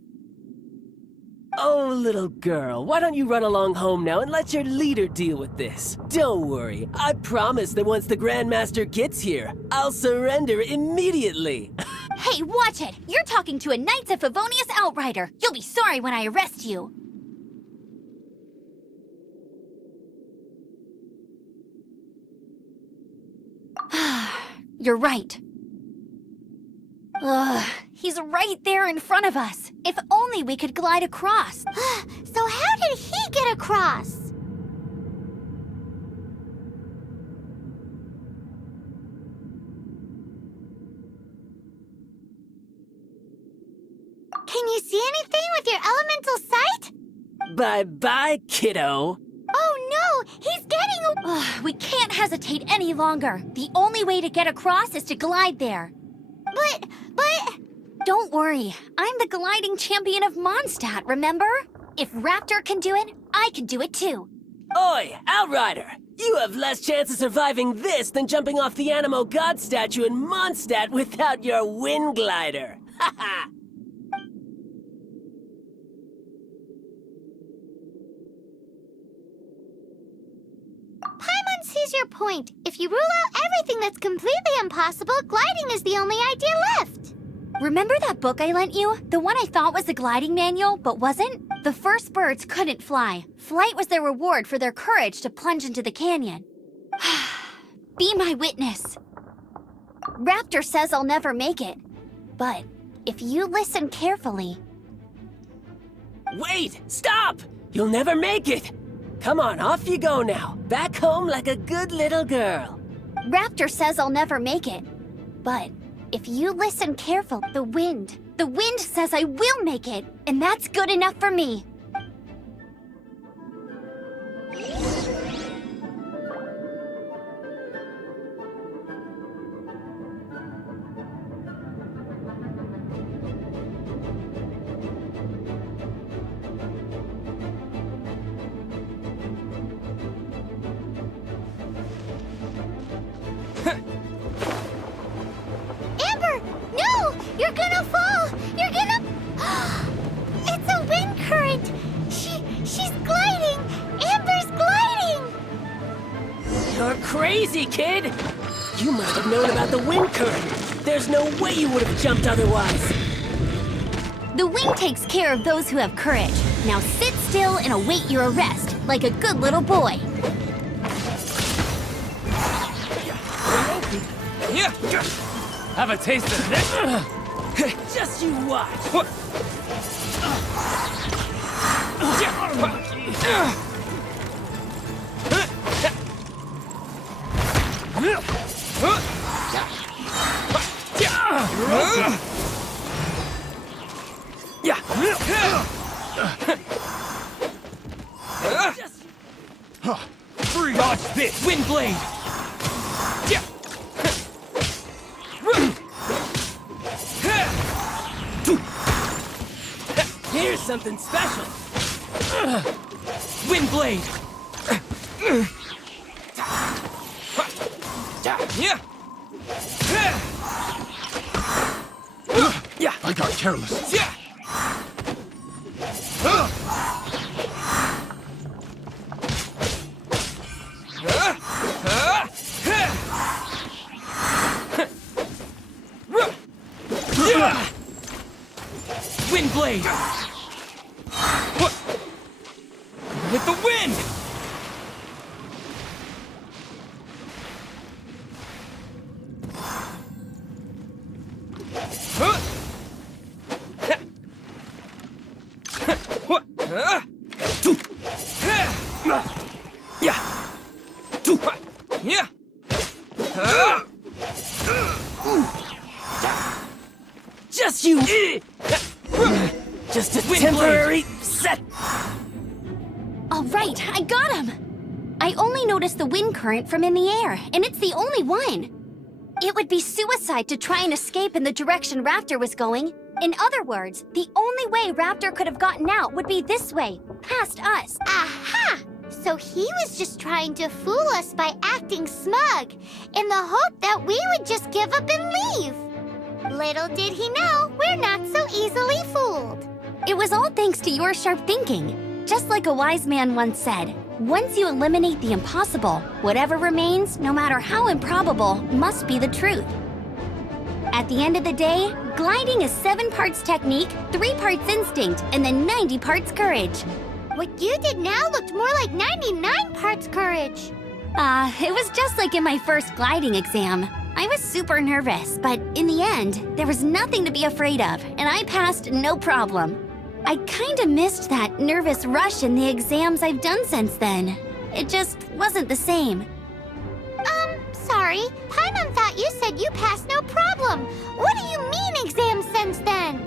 Oh, little girl, why don't you run along home now and let your leader deal with this? Don't worry, I promise that once the Grandmaster gets here, I'll surrender immediately. Hey, watch it! You're talking to a Knights of Favonius Outrider. You'll be sorry when I arrest you. You're right. Ugh, he's right there in front of us. If only we could glide across. So how did he get across? Can you see anything with your elemental sight? Bye-bye, kiddo. Oh no, he's getting a... Ugh, we can't hesitate any longer. The only way to get across is to glide there. But... Don't worry, I'm the gliding champion of Mondstadt, remember? If Raptor can do it, I can do it too. Oi, Outrider! You have less chance of surviving this than jumping off the Animo God statue in Mondstadt without your wind glider. Ha ha! Paimon sees your point. If you rule out everything that's completely impossible, gliding is the only idea left. Remember that book I lent you? The one I thought was the gliding manual, but wasn't? The first birds couldn't fly. Flight was their reward for their courage to plunge into the canyon. Be my witness. Raptor says I'll never make it. But if you listen carefully... Wait! Stop! You'll never make it! Come on, off you go now. Back home like a good little girl. Raptor says I'll never make it. But if you listen carefully, the wind says I will make it, and that's good enough for me. Amber, no! You're gonna fall! You're gonna... It's a wind current! She's gliding! Amber's gliding! You're crazy, kid! You must have known about the wind current. There's no way you would have jumped otherwise. The wind takes care of those who have courage. Now sit still and await your arrest, like a good little boy. Have a taste of this? Just you watch. Freeze! Dodge this! Windblade! Yeah. Here's something special. Windblade! Yeah. I got careless. Yeah. Windblade! What? With the wind! Just you! Just a temporary set! All right, I got him! I only noticed the wind current from in the air, and it's the only one. It would be suicide to try and escape in the direction Raptor was going. In other words, the only way Raptor could have gotten out would be this way, past us. Aha! So he was just trying to fool us by acting smug, in the hope that we would just give up and leave. Little did he know, we're not so easily fooled. It was all thanks to your sharp thinking. Just like a wise man once said, once you eliminate the impossible, whatever remains, no matter how improbable, must be the truth. At the end of the day, gliding is 7 parts technique, 3 parts instinct, and then 90 parts courage. What you did now looked more like 99 parts courage. It was just like in my first gliding exam. I was super nervous, but in the end, there was nothing to be afraid of, and I passed no problem. I kinda missed that nervous rush in the exams I've done since then. It just wasn't the same. Sorry. Paimon thought you said you passed no problem. What do you mean exams since then?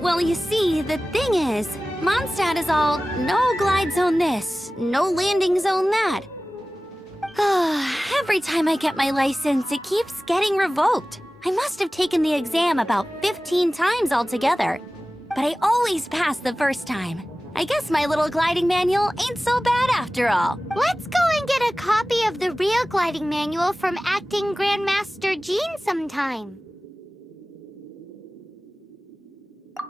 Well, you see, the thing is, Mondstadt is all no glide zone this, no landing zone that. Every time I get my license, it keeps getting revoked. I must have taken the exam about 15 times altogether. But I always pass the first time. I guess my little gliding manual ain't so bad after all. Let's go and get a copy of the real gliding manual from Acting Grandmaster Jean sometime.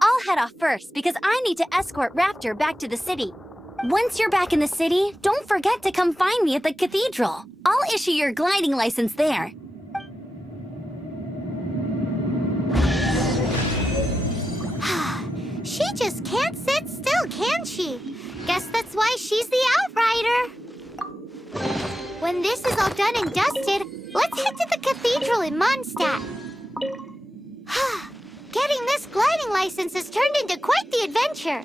I'll head off first because I need to escort Raptor back to the city. Once you're back in the city, don't forget to come find me at the Cathedral. I'll issue your gliding license there. She just can't sit still, can she? Guess that's why she's the Outrider. When this is all done and dusted, let's head to the Cathedral in Mondstadt. Getting this gliding license has turned into quite the adventure.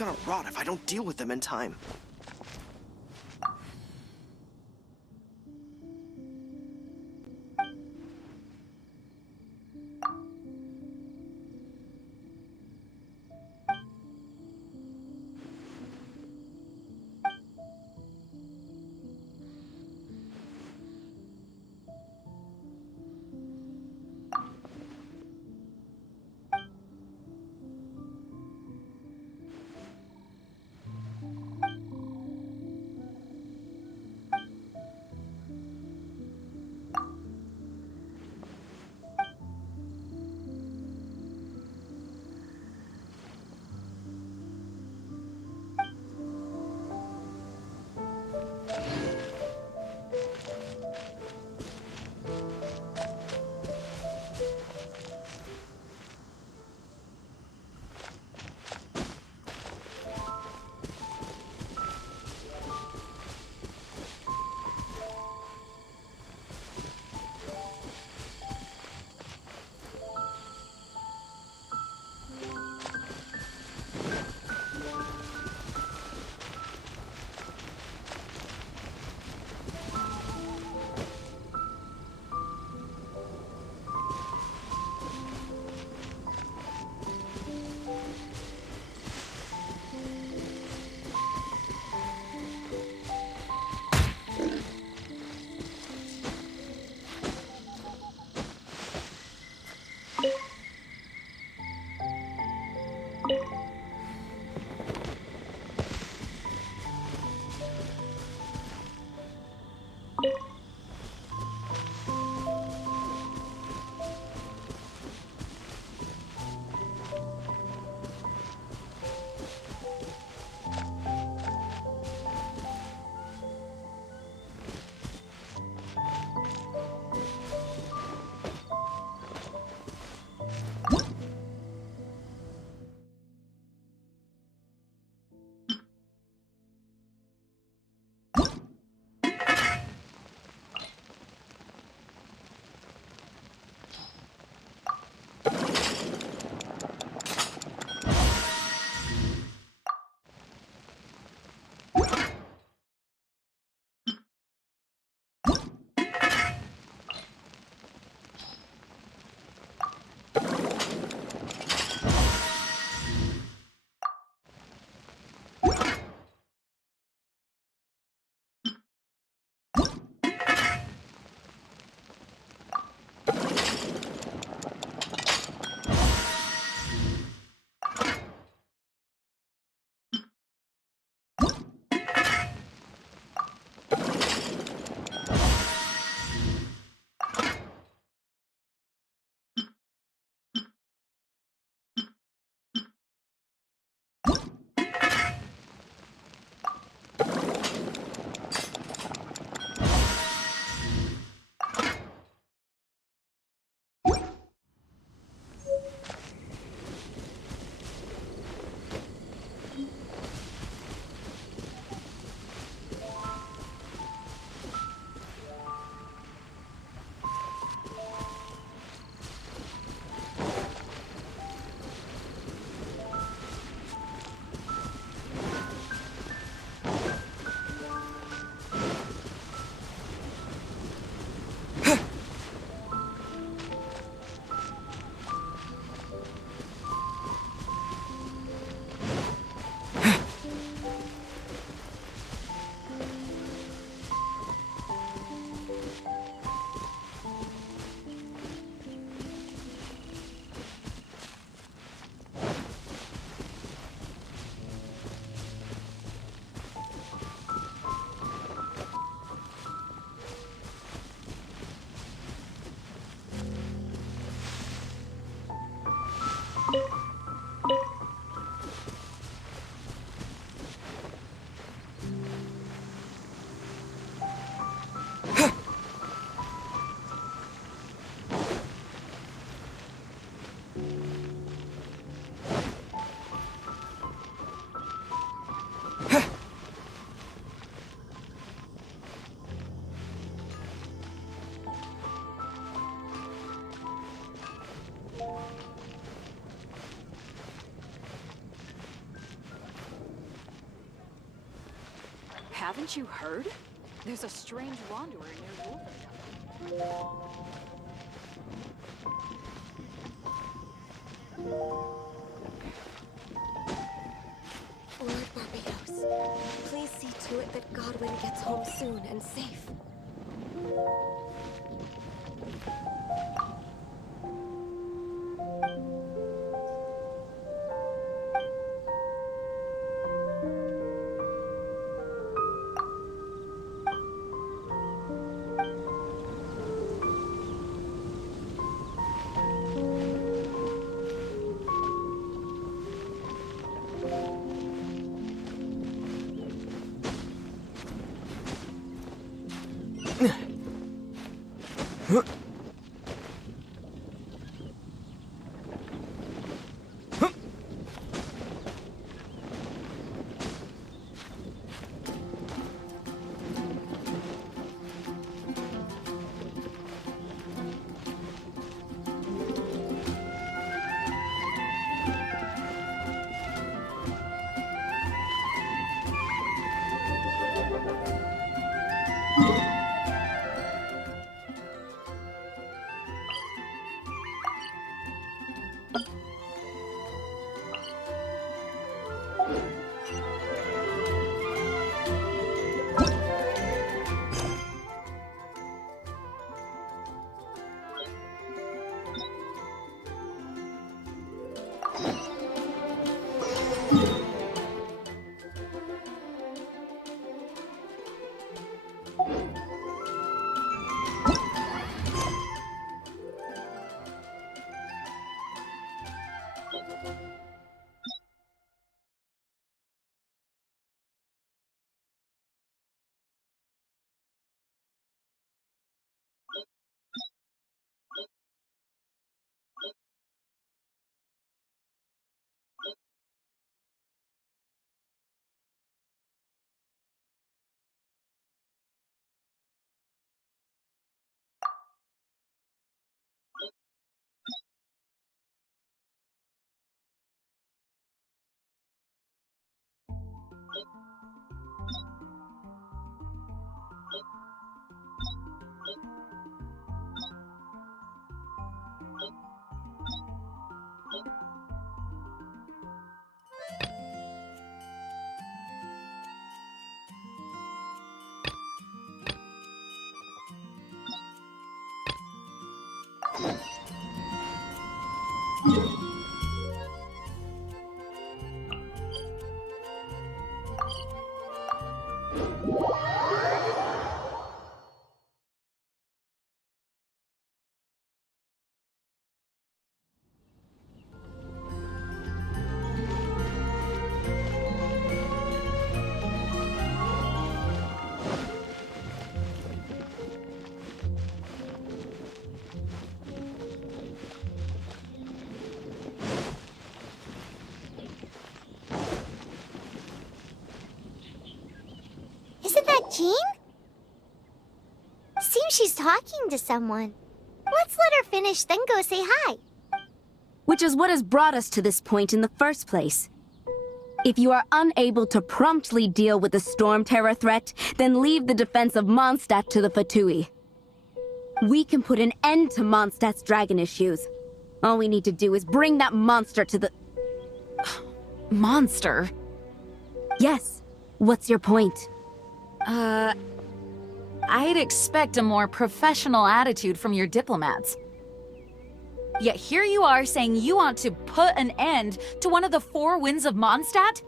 gonna rot if I don't deal with them in time. Haven't you heard? There's a strange wanderer near Wolverine. Lord Barbados, please see to it that Godwin gets home soon and safe. Isn't that Jean? Seems she's talking to someone. Let's let her finish, then go say hi. Which is what has brought us to this point in the first place. If you are unable to promptly deal with the storm terror threat, then leave the defense of Mondstadt to the Fatui. We can put an end to Mondstadt's dragon issues. All we need to do is bring that monster to the... Monster? Yes. What's your point? I'd expect a more professional attitude from your diplomats. Yet here you are saying you want to put an end to one of the four winds of Mondstadt?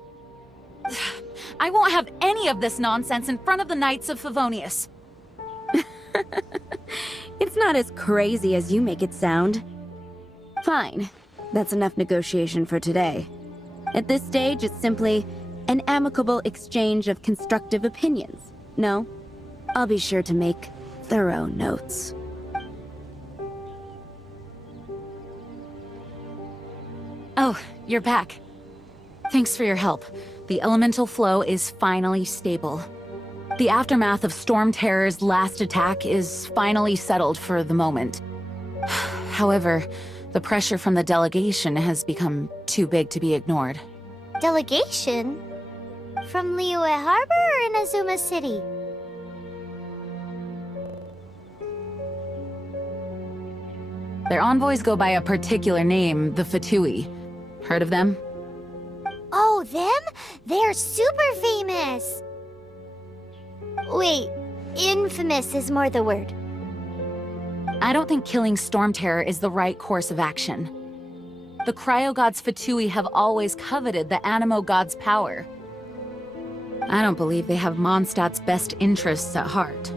I won't have any of this nonsense in front of the Knights of Favonius. It's not as crazy as you make it sound. Fine. That's enough negotiation for today. At this stage, it's simply an amicable exchange of constructive opinions. No? I'll be sure to make thorough notes. Oh, you're back. Thanks for your help. The elemental flow is finally stable. The aftermath of Storm Terror's last attack is finally settled for the moment. However, the pressure from the delegation has become too big to be ignored. Delegation? From Liyue Harbor or Inazuma City? Their envoys go by a particular name, the Fatui. Heard of them? Oh, them? They're super famous! Wait, infamous is more the word. I don't think killing Storm Terror is the right course of action. The Cryo God's Fatui have always coveted the Animo God's power. I don't believe they have Mondstadt's best interests at heart.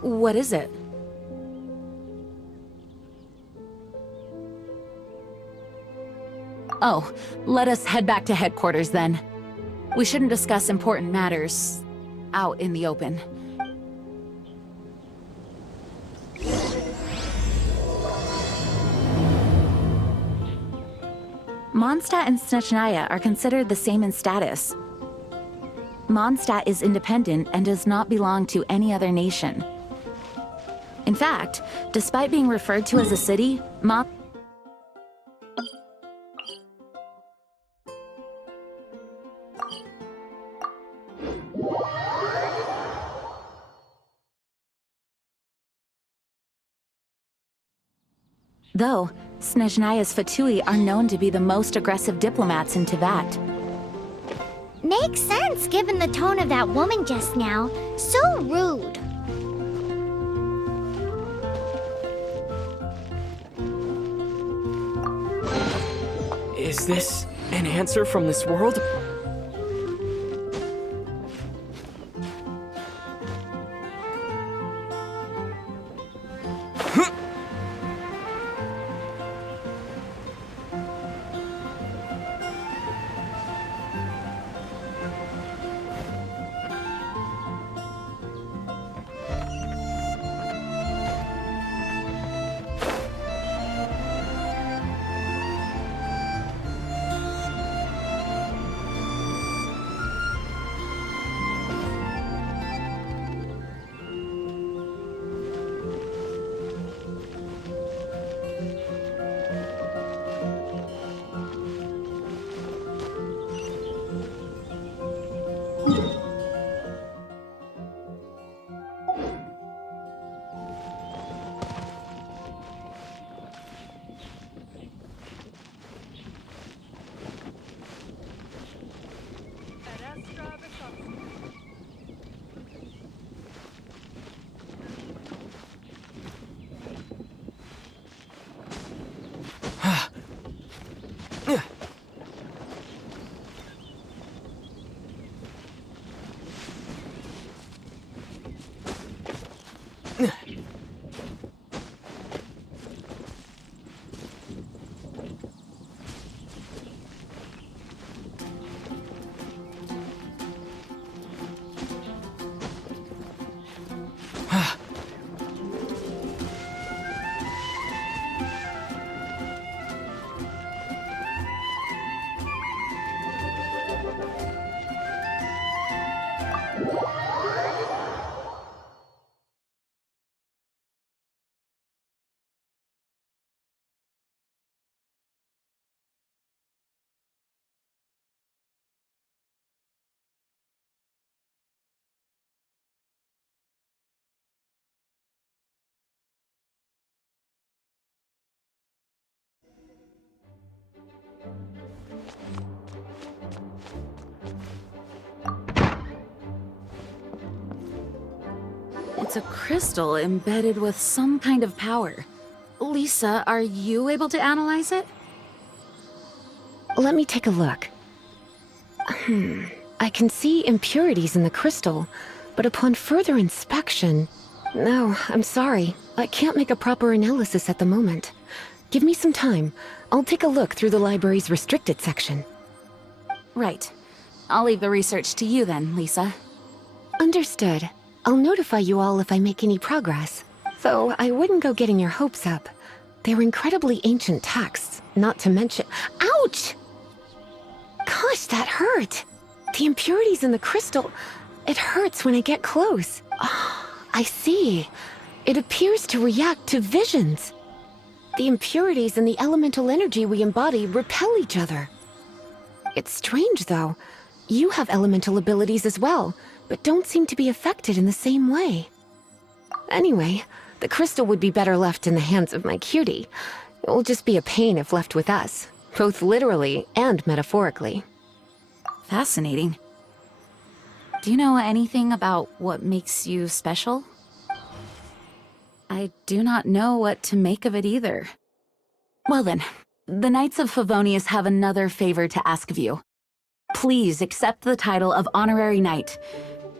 What is it? Oh, let us head back to headquarters then. We shouldn't discuss important matters out in the open. Mondstadt and Snezhnaya are considered the same in status. Mondstadt is independent and does not belong to any other nation. In fact, despite being referred to as a city, Though, Snezhnaya's Fatui are known to be the most aggressive diplomats in Teyvat. Makes sense given the tone of that woman just now. So rude. Is this an answer from this world? It's a crystal embedded with some kind of power. Lisa, are you able to analyze it? Let me take a look. I can see impurities in the crystal, but upon further inspection... No, I'm sorry. I can't make a proper analysis at the moment. Give me some time. I'll take a look through the library's restricted section. Right. I'll leave the research to you then, Lisa. Understood. I'll notify you all if I make any progress. Though I wouldn't go getting your hopes up. They're incredibly ancient texts, not to mention— Ouch! Gosh, that hurt! The impurities in the crystal— It hurts when I get close. Oh, I see. It appears to react to visions. The impurities and the elemental energy we embody repel each other. It's strange, though. You have elemental abilities as well, but don't seem to be affected in the same way. Anyway, the crystal would be better left in the hands of my cutie. It will just be a pain if left with us, both literally and metaphorically. Fascinating. Do you know anything about what makes you special? I do not know what to make of it either. Well then, the Knights of Favonius have another favor to ask of you. Please accept the title of Honorary Knight,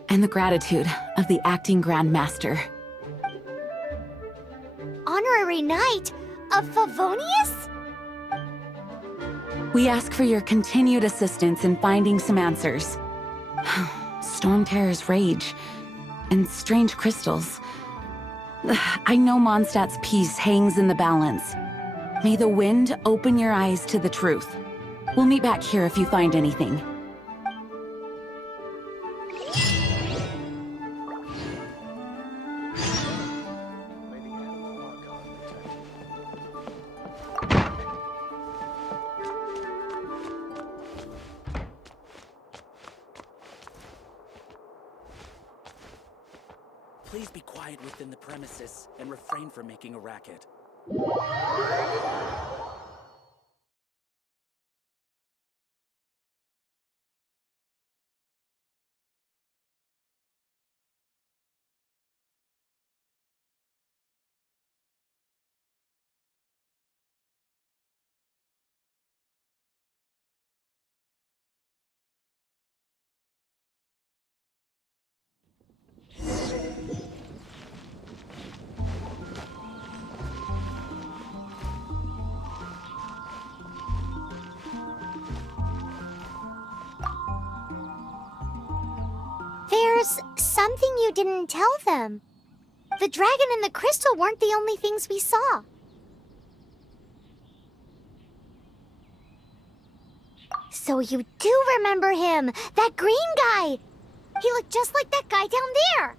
and the gratitude of the Acting Grand Master. Honorary Knight of Favonius? We ask for your continued assistance in finding some answers. Storm Terror's rage, and strange crystals. I know Mondstadt's peace hangs in the balance. May the wind open your eyes to the truth. We'll meet back here if you find anything. Please be quiet within the premises and refrain from making a racket. There's something you didn't tell them. The dragon and the crystal weren't the only things we saw. So you do remember him, that green guy! He looked just like that guy down there!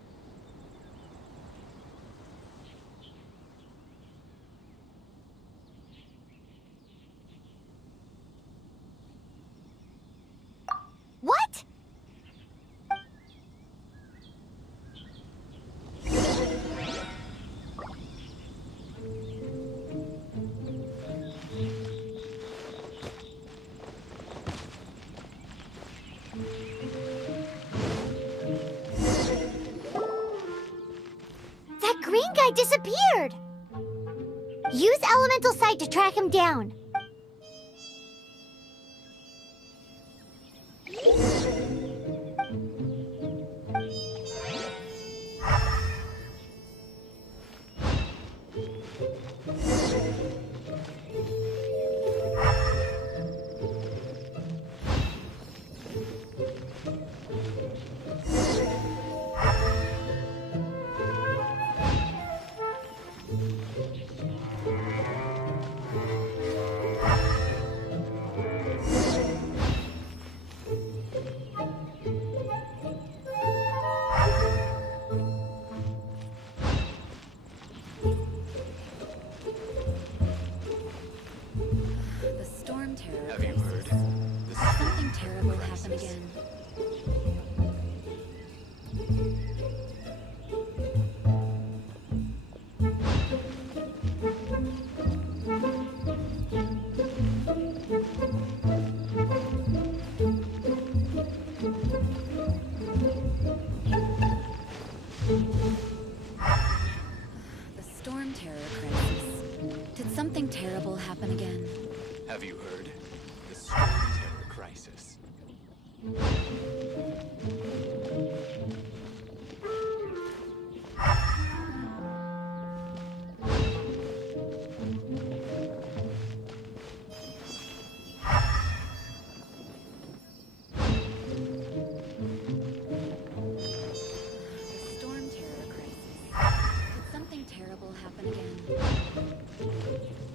What? That green guy disappeared! Use Elemental Sight to track him down. Have you heard? Something terrible happened again. The storm terror crisis. Did something terrible happen again? Have you heard? The Storm Terror crisis.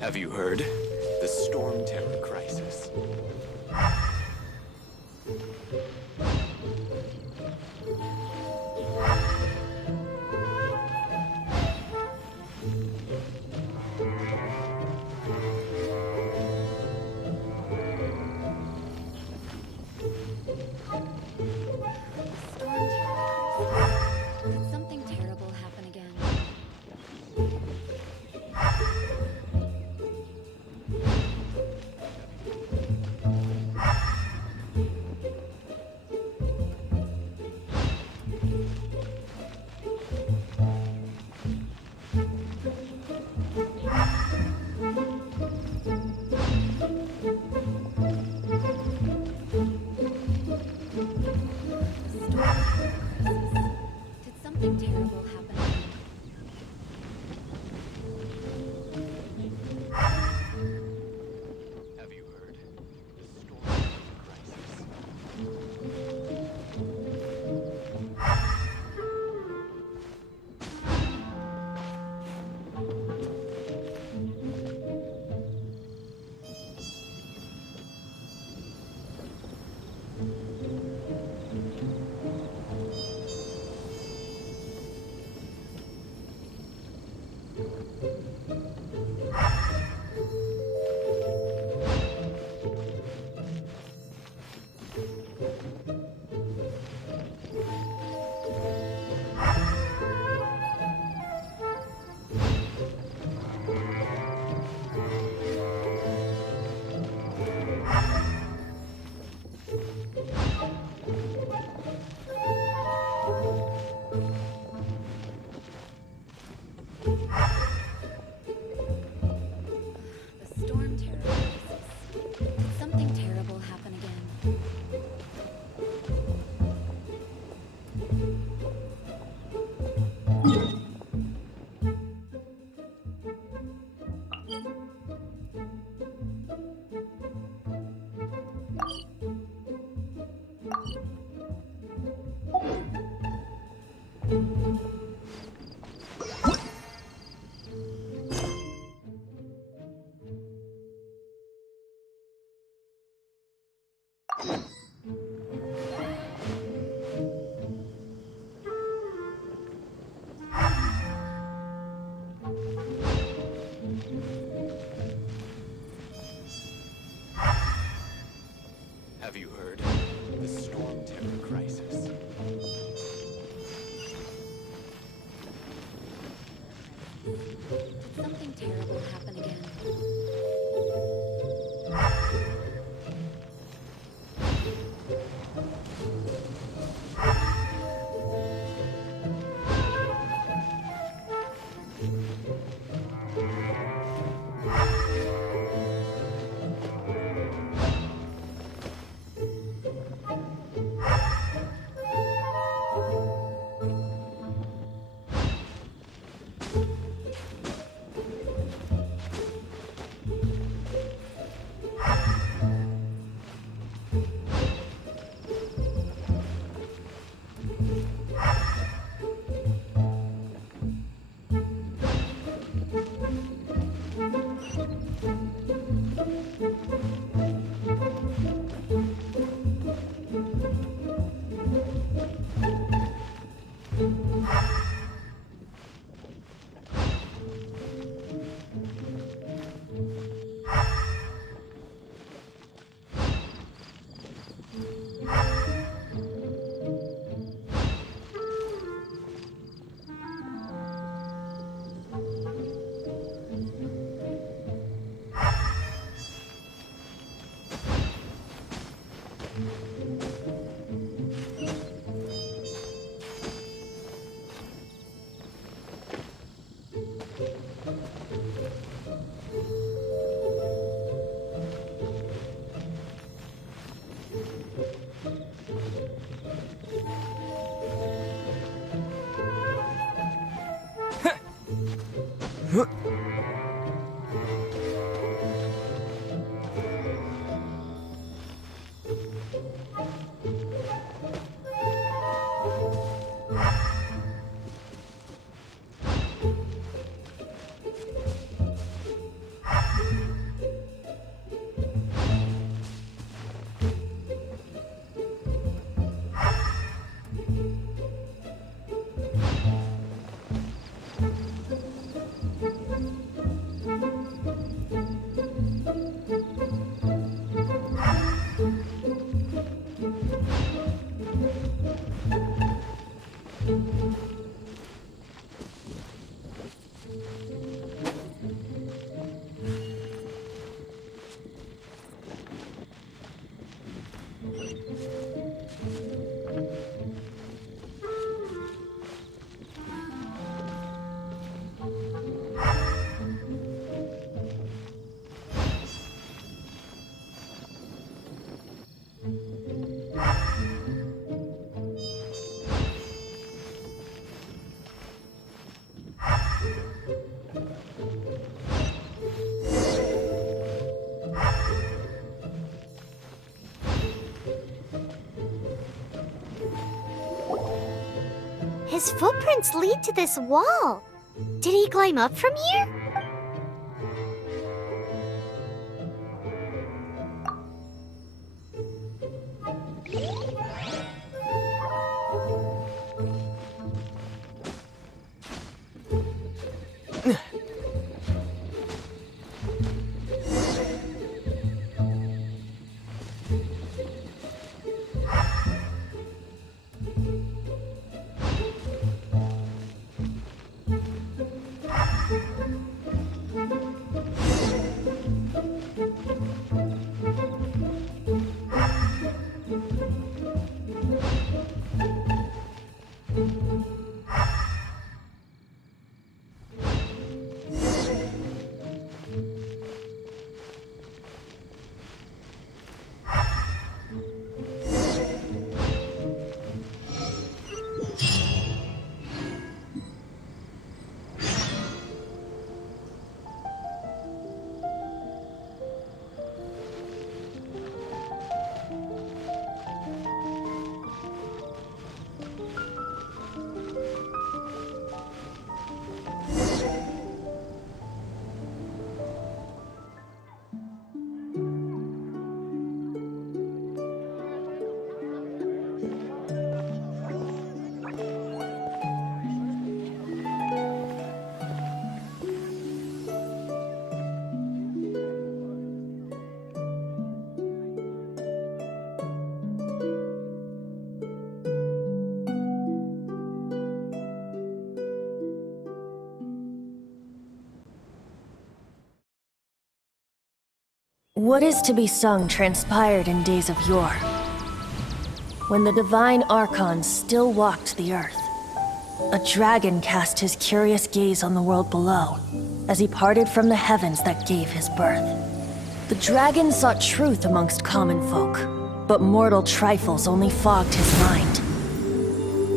Have you heard? The Storm Terror crisis. Did something terrible happen again? Did something terrible happen again? Have you heard? The storm crisis. The storm terror crisis. Did something terrible happen again? Have you heard? The storm terror crisis. Did something terrible happen again? His footprints lead to this wall. Did he climb up from here? What is to be sung transpired in days of yore, when the divine archons still walked the earth. A dragon cast his curious gaze on the world below, as he parted from the heavens that gave his birth. The dragon sought truth amongst common folk, but mortal trifles only fogged his mind.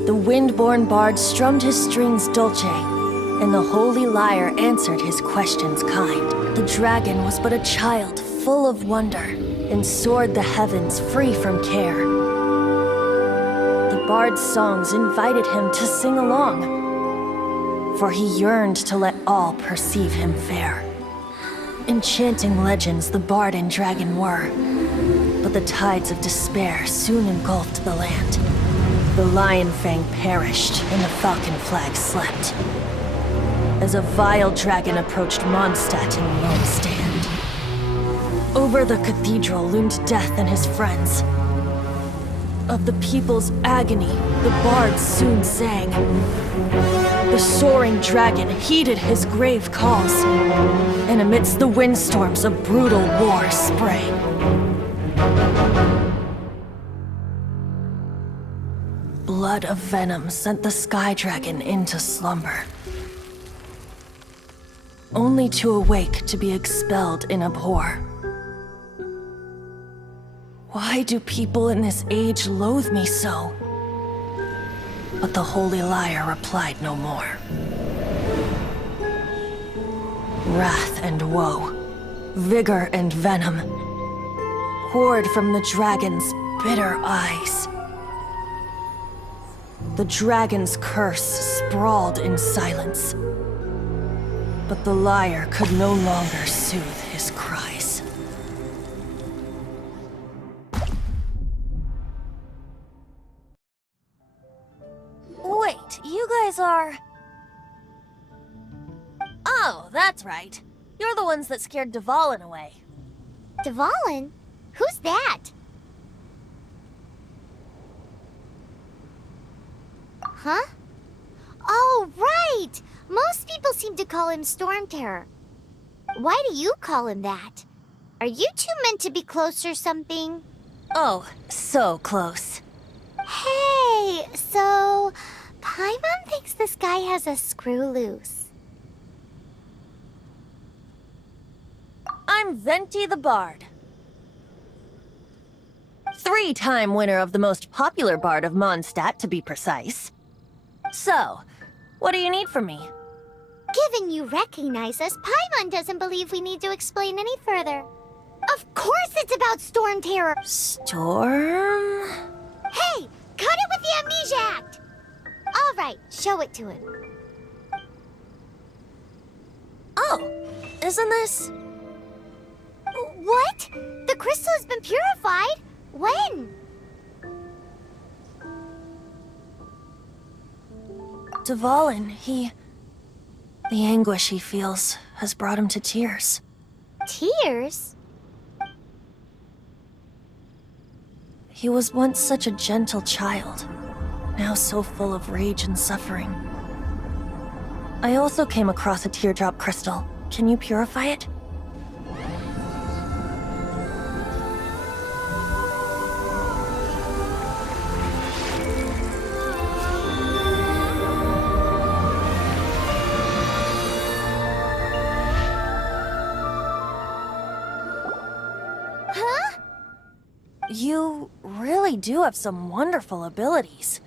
The wind-born bard strummed his strings dulce, and the holy lyre answered his questions kind. The dragon was but a child, full of wonder, and soared the heavens free from care. The bard's songs invited him to sing along, for he yearned to let all perceive him fair. Enchanting legends the bard and dragon were, but the tides of despair soon engulfed the land. The lion fang perished, and the falcon flag slept, as a vile dragon approached Mondstadt in lone stand. Over the cathedral loomed death and his friends. Of the people's agony, the bards soon sang. The soaring dragon heeded his grave calls, and amidst the windstorms a brutal war sprang. Blood of venom sent the sky dragon into slumber, only to awake to be expelled in abhor. Why do people in this age loathe me so? But the holy lyre replied no more. Wrath and woe, vigor and venom, poured from the dragon's bitter eyes. The dragon's curse sprawled in silence, but the lyre could no longer soothe his cries. Wait, you guys are... Oh, that's right. You're the ones that scared Dvalin away. Dvalin? Who's that? Huh? Oh, right! Most people seem to call him Storm Terror. Why do you call him that? Are you two meant to be close or something? Oh, so close. Hey, so... Paimon thinks this guy has a screw loose. I'm Venti the Bard. 3-time winner of the most popular bard of Mondstadt, to be precise. So, what do you need from me? Given you recognize us, Paimon doesn't believe we need to explain any further. Of course it's about Storm Terror! Storm? Hey! Cut it with the Amnesia Act! All right, show it to him. Oh, isn't this... What? The crystal has been purified? When? Dvalin, the anguish he feels has brought him to tears. Tears? He was once such a gentle child, now so full of rage and suffering. I also came across a teardrop crystal. Can you purify it? You really do have some wonderful abilities.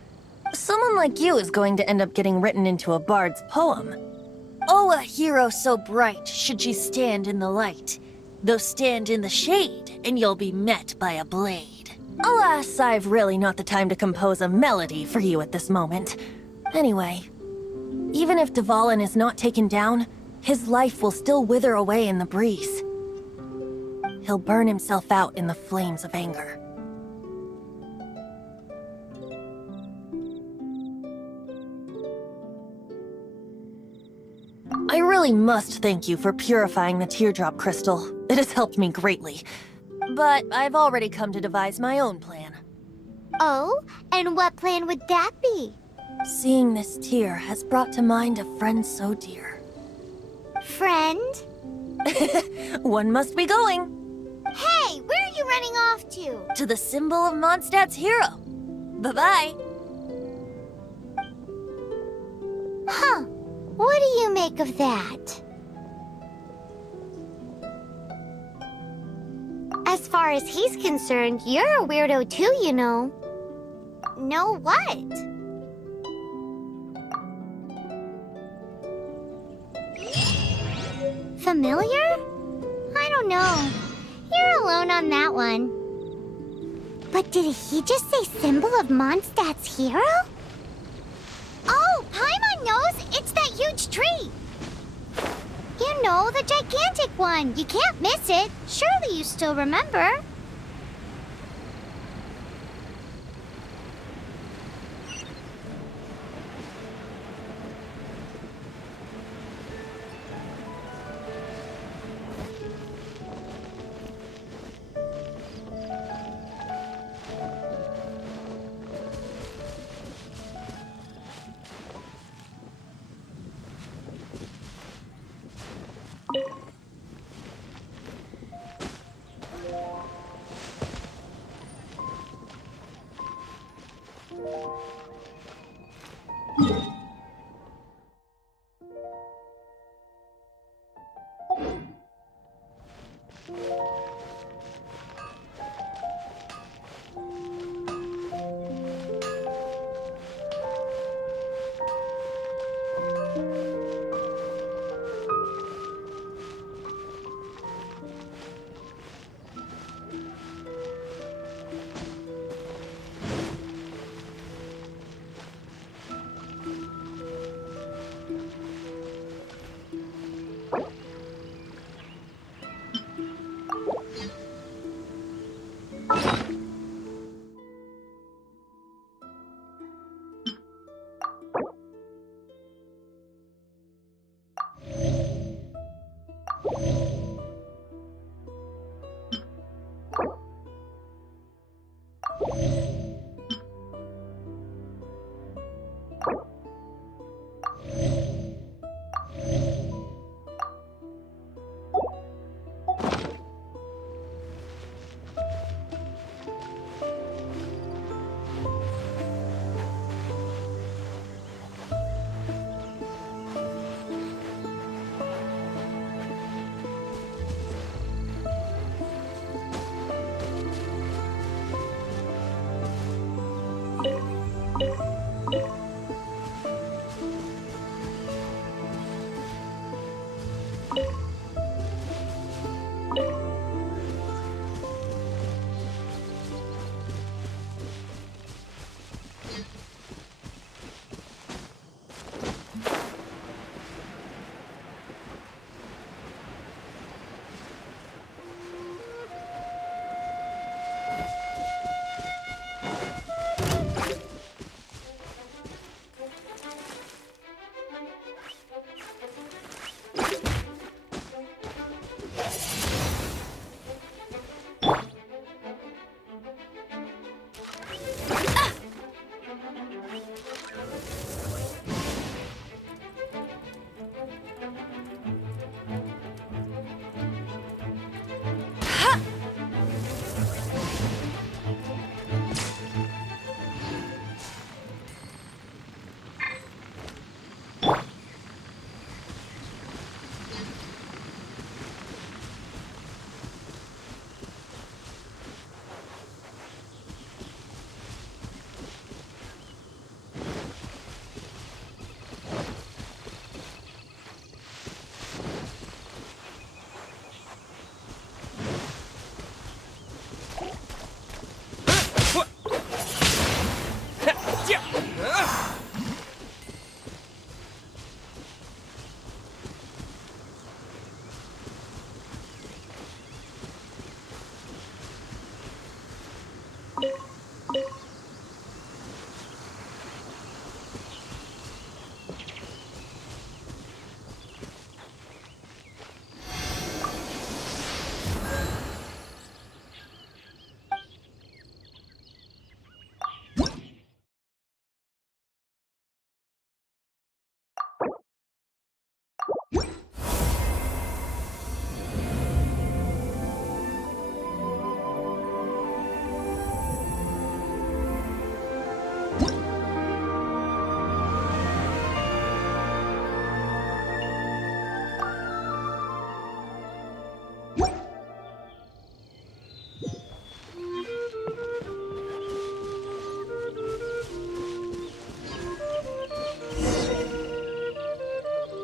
Someone like you is going to end up getting written into a bard's poem. Oh, a hero so bright should she stand in the light. Though stand in the shade, and you'll be met by a blade. Alas, I've really not the time to compose a melody for you at this moment. Anyway, even if Dvalin is not taken down, his life will still wither away in the breeze. He'll burn himself out in the flames of anger. I really must thank you for purifying the teardrop crystal. It has helped me greatly. But I've already come to devise my own plan. Oh, and what plan would that be? Seeing this tear has brought to mind a friend so dear. Friend? One must be going. Hey, where are you running off to? To the symbol of Mondstadt's hero. Bye-bye. Huh. What do you make of that? As far as he's concerned, you're a weirdo too, you know. Know what? Familiar? I don't know. You're alone on that one. But did he just say symbol of Mondstadt's hero? Oh, Paimon knows! It's that huge tree! You know, the gigantic one. You can't miss it. Surely you still remember.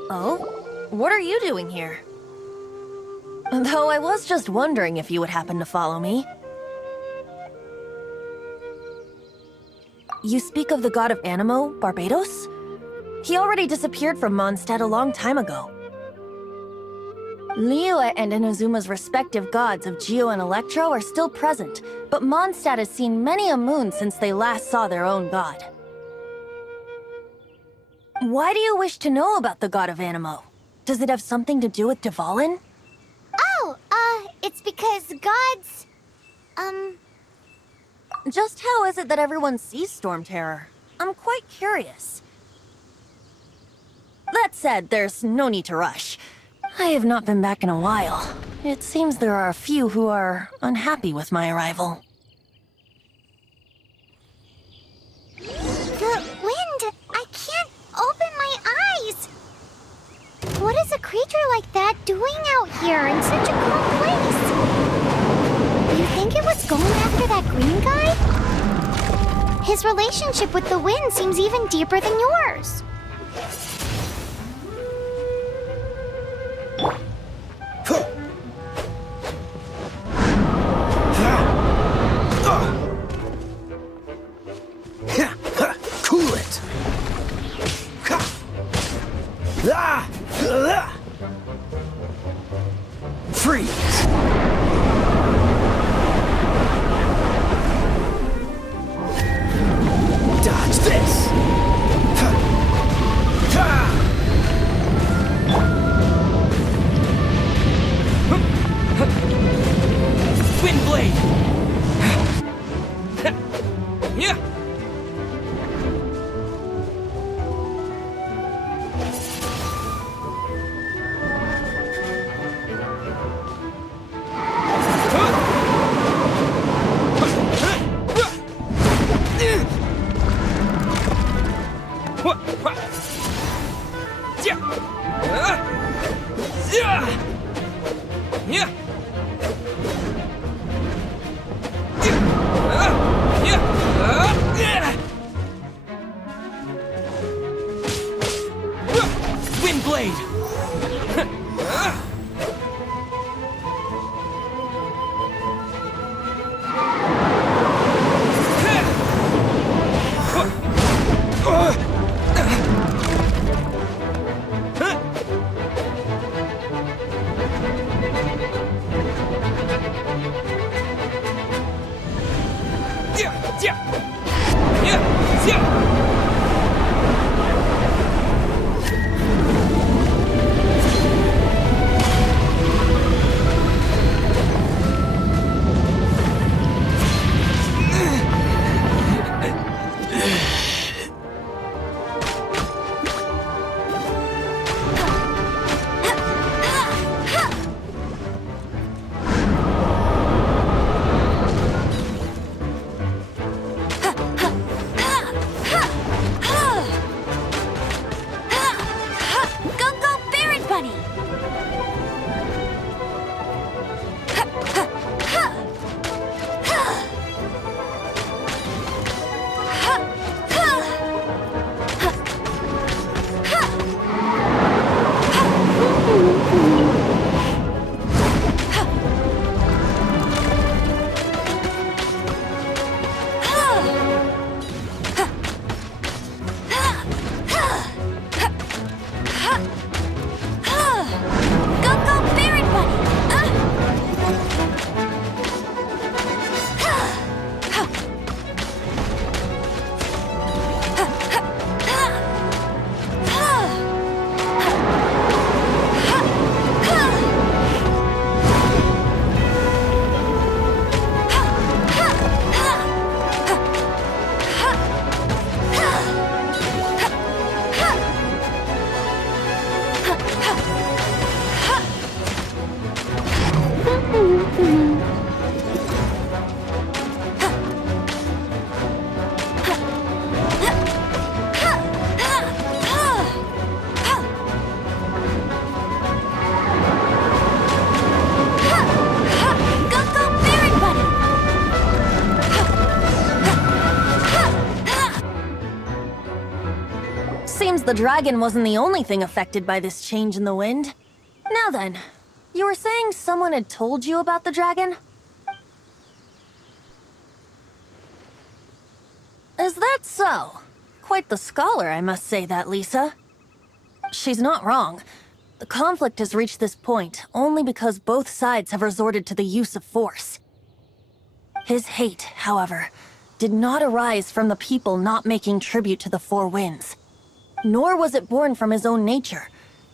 Oh? What are you doing here? Though I was just wondering if you would happen to follow me. You speak of the god of Animo, Barbados? He already disappeared from Mondstadt a long time ago. Liyue and Inazuma's respective gods of Geo and Electro are still present, but Mondstadt has seen many a moon since they last saw their own god. Why do you wish to know about the god of Animo? Does it have something to do with Dvalin? Oh, it's because gods... Just how is it that everyone sees Storm Terror? I'm quite curious. That said, there's no need to rush. I have not been back in a while. It seems there are a few who are unhappy with my arrival. The wind! I can't open my eyes! What is a creature like that doing out here in such a cold place? You think it was going after that green guy? His relationship with the wind seems even deeper than yours. Cool it! Freeze! Dodge this! Wind blade! Yeah! Wind blade! the dragon wasn't the only thing affected by this change in the wind. Now then, you were saying someone had told you about the dragon? Is that so? Quite the scholar, I must say that, Lisa. She's not wrong. The conflict has reached this point only because both sides have resorted to the use of force. His hate, however, did not arise from the people not making tribute to the Four Winds. Nor was it born from his own nature,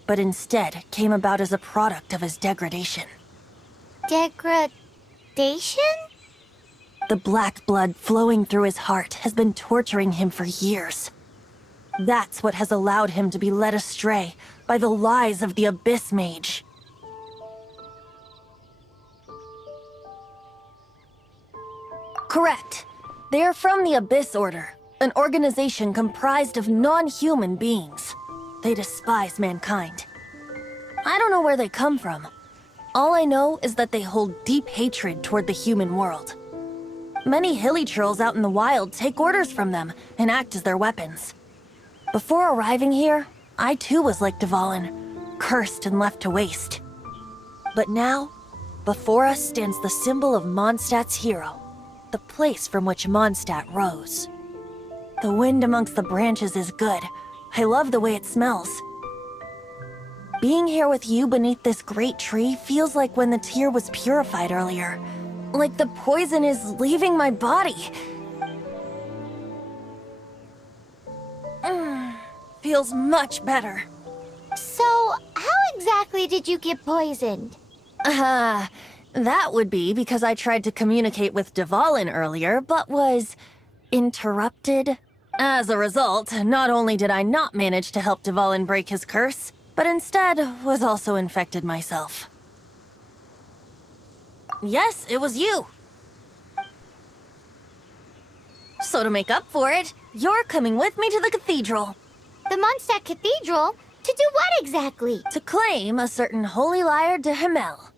but instead came about as a product of his degradation. Degradation? The black blood flowing through his heart has been torturing him for years. That's what has allowed him to be led astray by the lies of the Abyss Mage. Correct. They are from the Abyss Order, an organization comprised of non-human beings. They despise mankind. I don't know where they come from. All I know is that they hold deep hatred toward the human world. Many hilly trolls out in the wild take orders from them and act as their weapons. Before arriving here, I too was like Dvalin, cursed and left to waste. But now, before us stands the symbol of Mondstadt's hero, the place from which Mondstadt rose. The wind amongst the branches is good. I love the way it smells. Being here with you beneath this great tree feels like when the tear was purified earlier. Like the poison is leaving my body. Feels much better. So, how exactly did you get poisoned? That would be because I tried to communicate with Dvalin earlier, but was interrupted. As a result, not only did I not manage to help Dvalin break his curse, but instead was also infected myself. Yes, it was you. So to make up for it, you're coming with me to the cathedral. The Mondstadt Cathedral? To do what exactly? To claim a certain holy lyre de Himmel.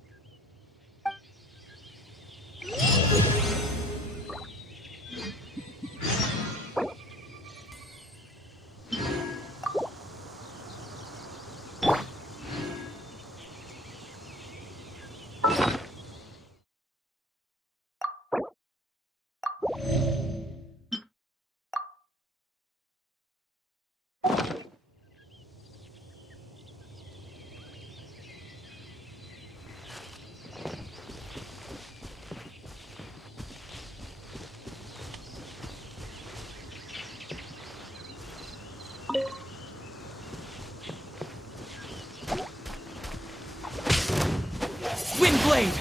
Windblade!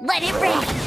Let it rain!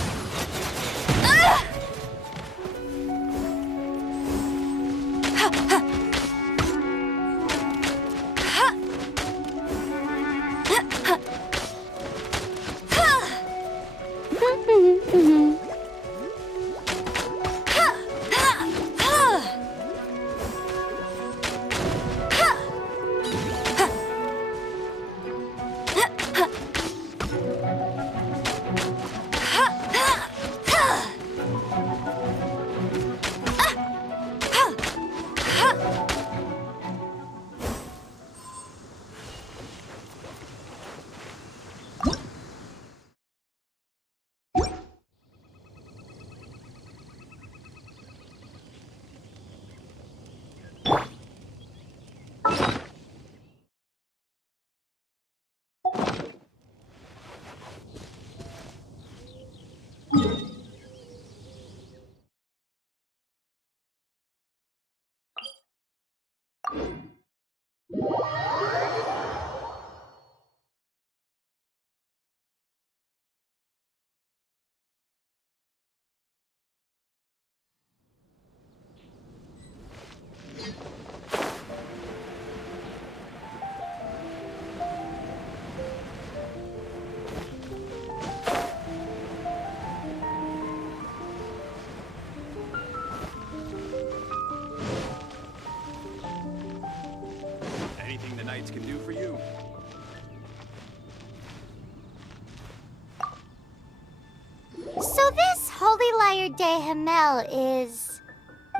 Lyre de Himmel is...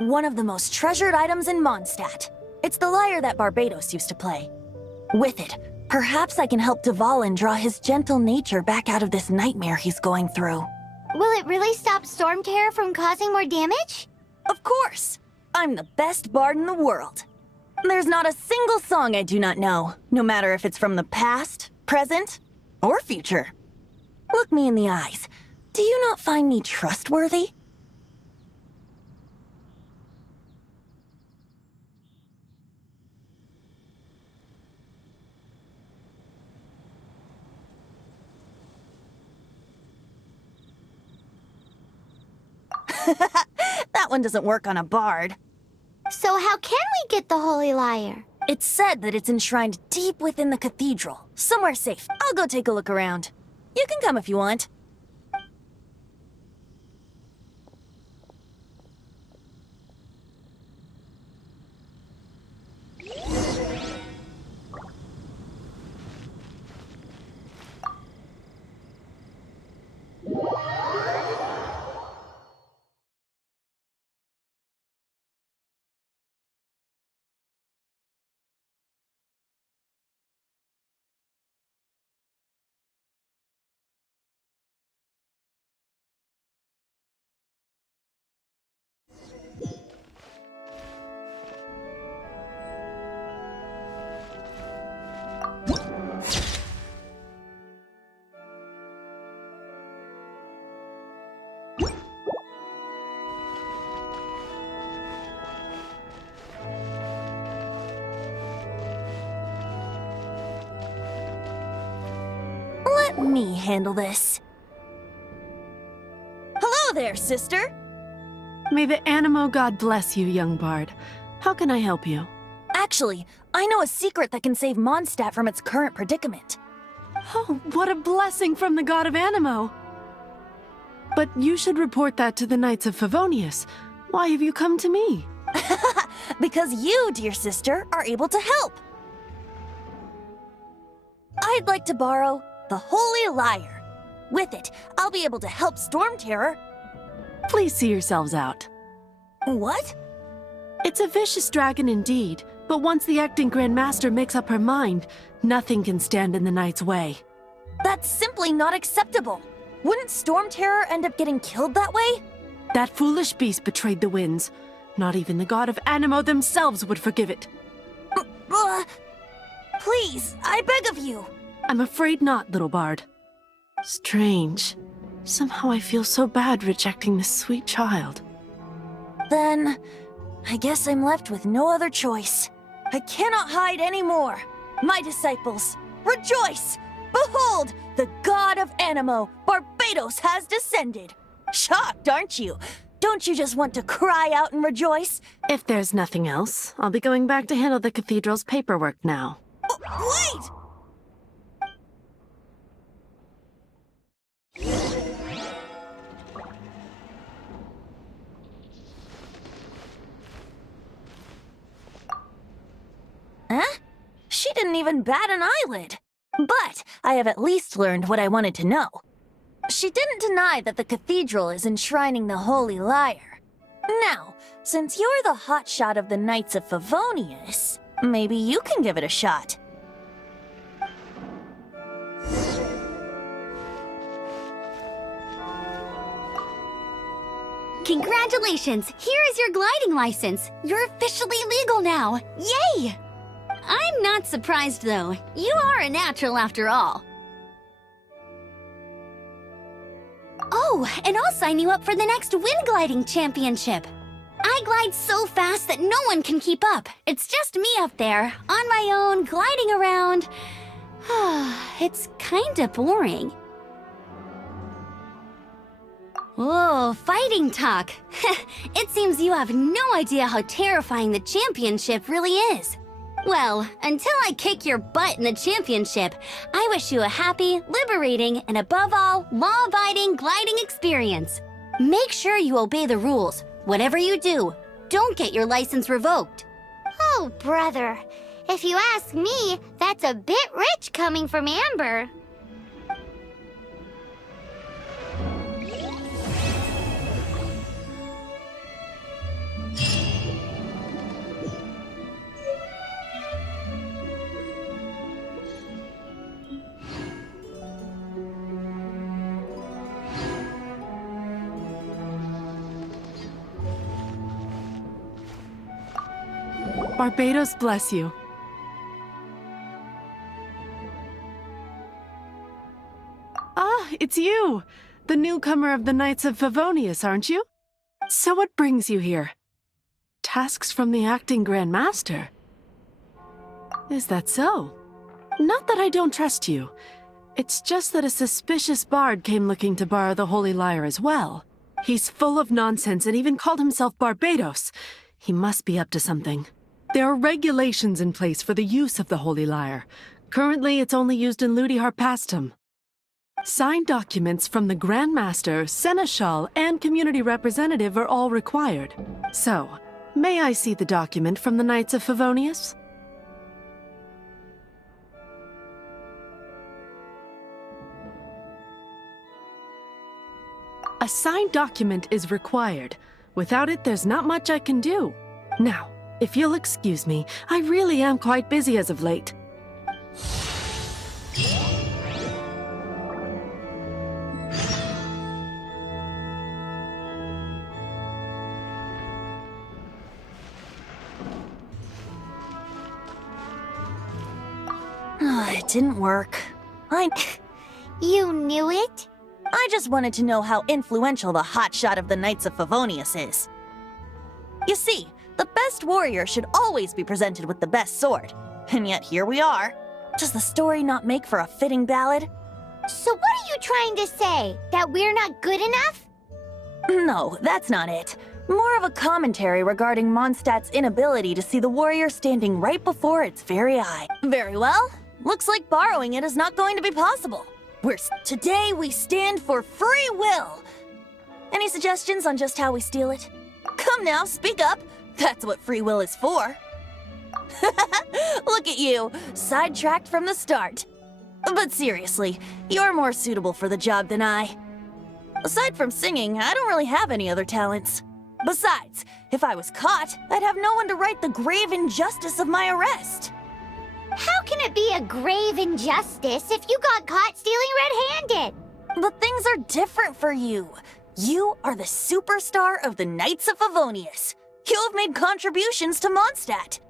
One of the most treasured items in Mondstadt. It's the lyre that Barbados used to play. With it, perhaps I can help Dvalin draw his gentle nature back out of this nightmare he's going through. Will it really stop Storm Terror from causing more damage? Of course! I'm the best bard in the world. There's not a single song I do not know, no matter if it's from the past, present, or future. Look me in the eyes. Do you not find me trustworthy? That one doesn't work on a bard. So how can we get the Holy Lyre? It's said that it's enshrined deep within the cathedral, somewhere safe. I'll go take a look around. You can come if you want. Let me handle this. Hello there, sister! May the Animo God bless you, young bard. How can I help you? Actually, I know a secret that can save Mondstadt from its current predicament. Oh, what a blessing from the god of Animo! But you should report that to the Knights of Favonius. Why have you come to me? Because you, dear sister, are able to help. I'd like to borrow the Holy Lyre. With it, I'll be able to help Storm Terror. Please see yourselves out. What? It's a vicious dragon indeed, but once the acting Grand Master makes up her mind, nothing can stand in the Knight's way. That's simply not acceptable. Wouldn't Storm Terror end up getting killed that way? That foolish beast betrayed the winds. Not even the god of Animo themselves would forgive it. Please, I beg of you. I'm afraid not, little bard. Strange. Somehow I feel so bad rejecting this sweet child. Then, I guess I'm left with no other choice. I cannot hide anymore. My disciples, rejoice! Behold, the god of Animo, Barbados, has descended. Shocked, aren't you? Don't you just want to cry out and rejoice? If there's nothing else, I'll be going back to handle the cathedral's paperwork now. Wait! Huh? She didn't even bat an eyelid. But I have at least learned what I wanted to know. She didn't deny that the cathedral is enshrining the Holy Lyre. Now, since you're the hotshot of the Knights of Favonius, maybe you can give it a shot. Congratulations! Here is your gliding license. You're officially legal now. Yay! I'm not surprised, though. You are a natural after all. Oh, and I'll sign you up for the next wind gliding championship. I glide so fast that no one can keep up. It's just me up there, on my own, gliding around. It's kinda boring. Whoa, fighting talk. It seems you have no idea how terrifying the championship really is. Well, until I kick your butt in the championship, I wish you a happy, liberating, and above all, law-abiding gliding experience. Make sure you obey the rules. Whatever you do, don't get your license revoked. Oh, brother. If you ask me, that's a bit rich coming from Amber. Barbados bless you. Ah, it's you! The newcomer of the Knights of Favonius, aren't you? So what brings you here? Tasks from the acting Grand Master? Is that so? Not that I don't trust you. It's just that a suspicious bard came looking to borrow the Holy Lyre as well. He's full of nonsense and even called himself Barbados. He must be up to something. There are regulations in place for the use of the Holy Lyre. Currently, it's only used in Ludi Harpastum. Signed documents from the Grand Master, Seneschal, and community representative are all required. So, may I see the document from the Knights of Favonius? A signed document is required. Without it, there's not much I can do. Now, if you'll excuse me, I really am quite busy as of late. It didn't work. You knew it? I just wanted to know how influential the hotshot of the Knights of Favonius is. You see, the best warrior should always be presented with the best sword. And yet here we are. Does the story not make for a fitting ballad? So what are you trying to say? That we're not good enough? No, that's not it. More of a commentary regarding Mondstadt's inability to see the warrior standing right before its very eye. Very well. Looks like borrowing it is not going to be possible. Today we stand for free will. Any suggestions on just how we steal it? Come now, speak up. That's what free will is for. Look at you, sidetracked from the start. But seriously, you're more suitable for the job than I. Aside from singing, I don't really have any other talents. Besides, if I was caught, I'd have no one to right the grave injustice of my arrest. How can it be a grave injustice if you got caught stealing red-handed? But things are different for you. You are the superstar of the Knights of Favonius. You have made contributions to Mondstadt.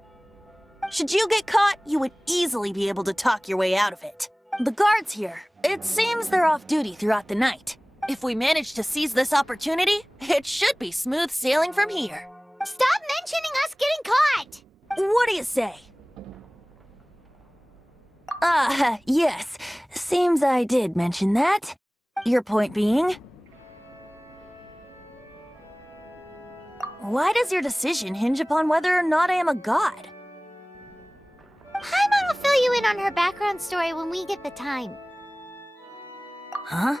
Should you get caught, you would easily be able to talk your way out of it. The guards here, it seems they're off duty throughout the night. If we manage to seize this opportunity, it should be smooth sailing from here. Stop mentioning us getting caught! What do you say? Yes. Seems I did mention that. Your point being? Why does your decision hinge upon whether or not I am a god? Paimon will fill you in on her background story when we get the time. Huh?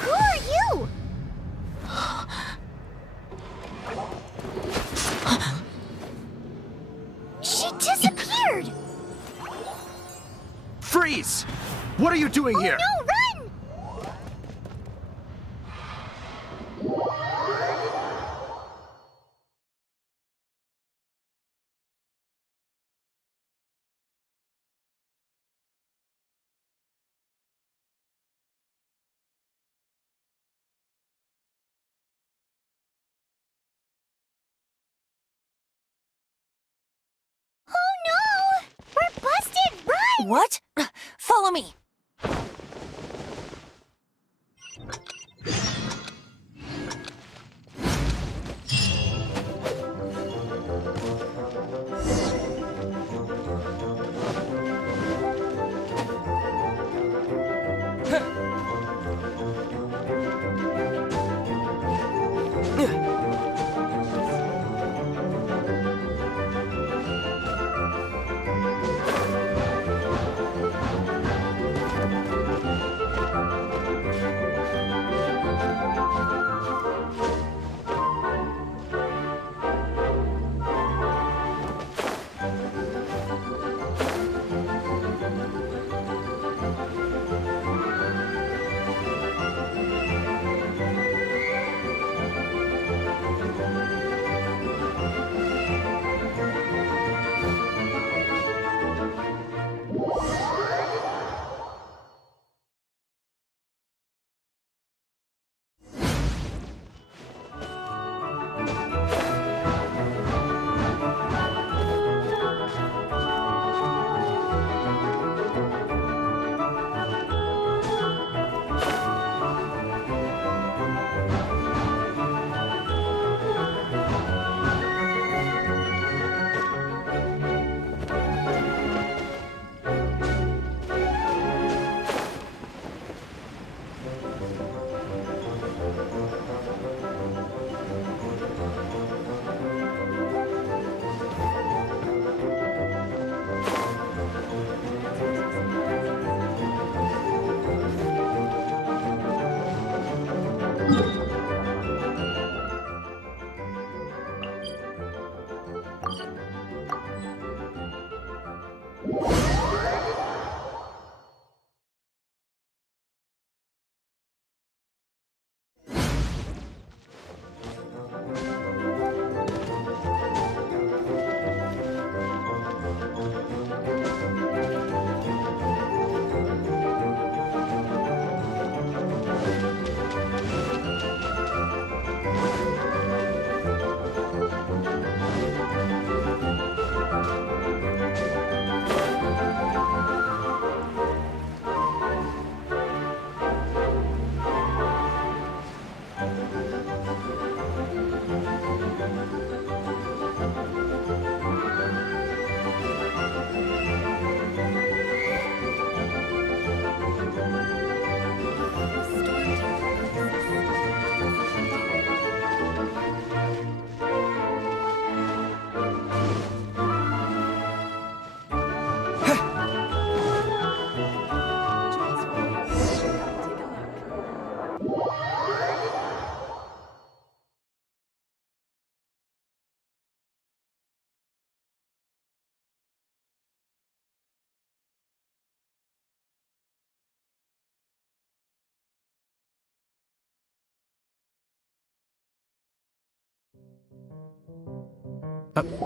Who are you? She disappeared! Freeze! What are you doing here? No, run! Oh no! We're busted! Run! What? Follow me.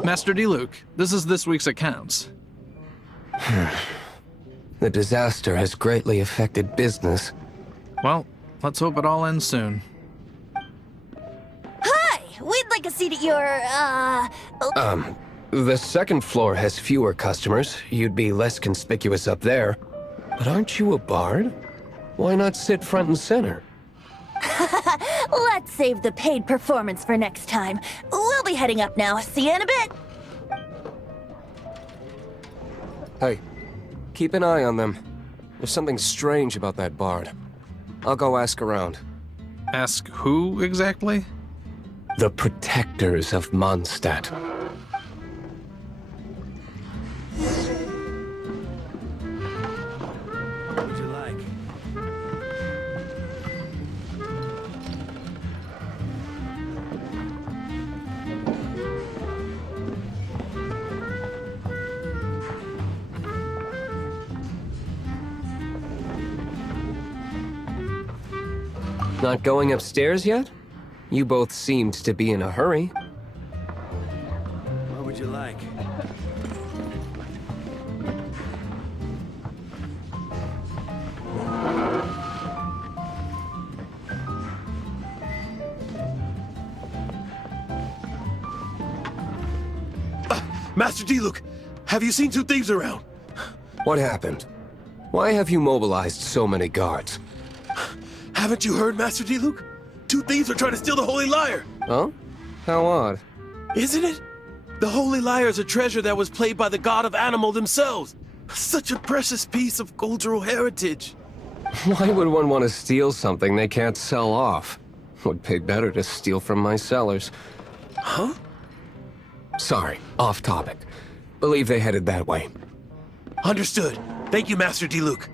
Master Diluc, this is this week's accounts. The disaster has greatly affected business. Well, let's hope it all ends soon. Hi! We'd like a seat at your, The second floor has fewer customers. You'd be less conspicuous up there. But aren't you a bard? Why not sit front and center? Let's save the paid performance for next time. We'll be heading up now. See you in a bit. Hey, keep an eye on them. There's something strange about that bard. I'll go ask around. Ask who exactly? The protectors of Mondstadt. What would you like? Not going upstairs yet? You both seemed to be in a hurry. What would you like? Master Diluc, have you seen two thieves around? What happened? Why have you mobilized so many guards? Haven't you heard, Master Diluc? Two thieves are trying to steal the Holy Lyre! Oh? How odd. Isn't it? The Holy Lyre is a treasure that was played by the god of animal themselves. Such a precious piece of cultural heritage. Why would one want to steal something they can't sell off? Would pay better to steal from my sellers. Huh? Sorry, off topic. Believe they headed that way. Understood. Thank you, Master Diluc.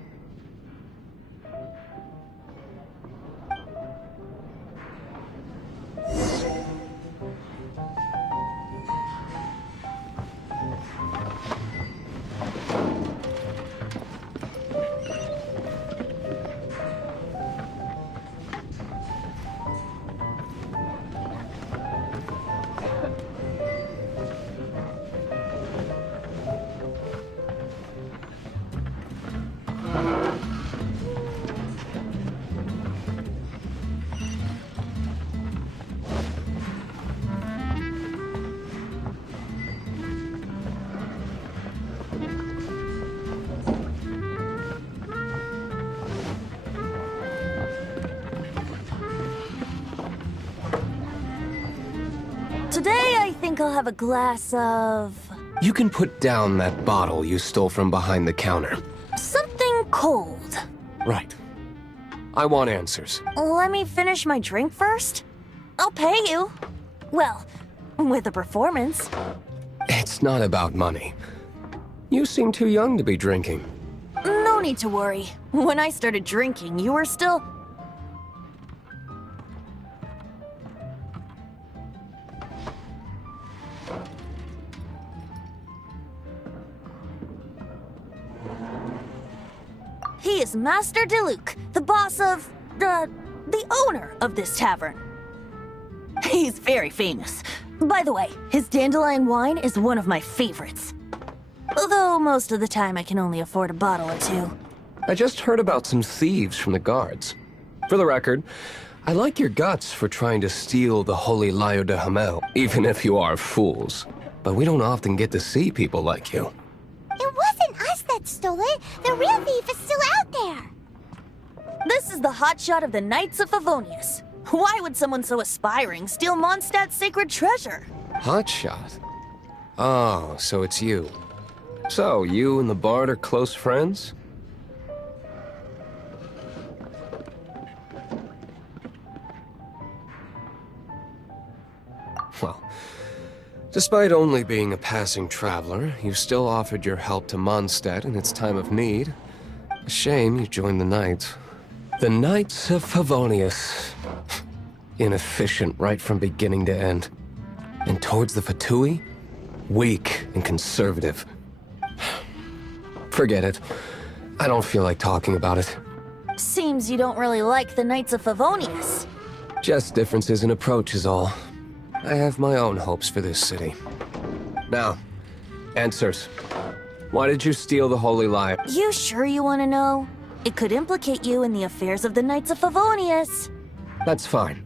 Today, I think I'll have a glass of... You can put down that bottle you stole from behind the counter. something cold. Right. I want answers. Let me finish my drink first. I'll pay you. Well, with a performance. It's not about money. You seem too young to be drinking. No need to worry. When I started drinking, you were still... He is Master Diluc, the boss of... the owner of this tavern. He's very famous. By the way, his dandelion wine is one of my favorites. Although most of the time I can only afford a bottle or two. I just heard about some thieves from the guards. For the record, I like your guts for trying to steal the Holy Lyre de Hamel, even if you are fools. But we don't often get to see people like you. It wasn't us that stole it. The real thief is still out there. This is the hotshot of the Knights of Favonius. Why would someone so aspiring steal Mondstadt's sacred treasure? Hotshot? Oh, so it's you. So, you and the Bard are close friends? Well, despite only being a passing traveler, you still offered your help to Mondstadt in its time of need. A shame you joined the Knights. The Knights of Favonius. Inefficient right from beginning to end. And towards the Fatui, weak and conservative. Forget it. I don't feel like talking about it. Seems you don't really like the Knights of Favonius. Just differences in approach is all. I have my own hopes for this city. Now, answers. Why did you steal the Holy Lyre? You sure you want to know? It could implicate you in the affairs of the Knights of Favonius. That's fine.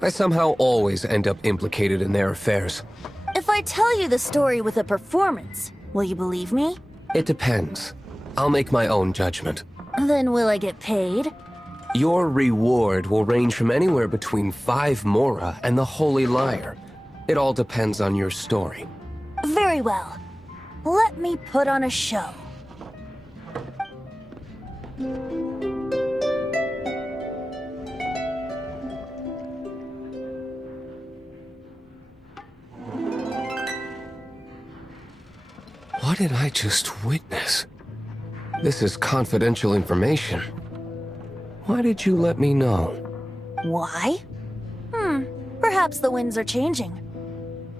I somehow always end up implicated in their affairs. If I tell you the story with a performance, will you believe me? It depends. I'll make my own judgment. Then will I get paid? Your reward will range from anywhere between 5 Mora and the Holy Lyre. It all depends on your story. Very well. Let me put on a show. What did I just witness? This is confidential information. Why did you let me know? Why? Perhaps the winds are changing.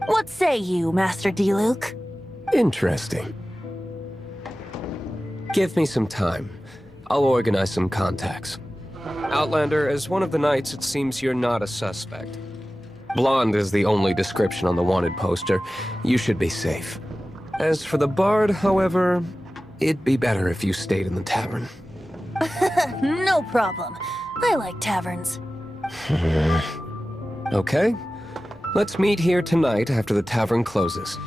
What say you, Master Diluc? Interesting. Give me some time. I'll organize some contacts. Outlander, as one of the knights, it seems you're not a suspect. Blonde is the only description on the wanted poster. You should be safe. As for the bard, however, it'd be better if you stayed in the tavern. No problem. I like taverns. Okay. Let's meet here tonight after the tavern closes.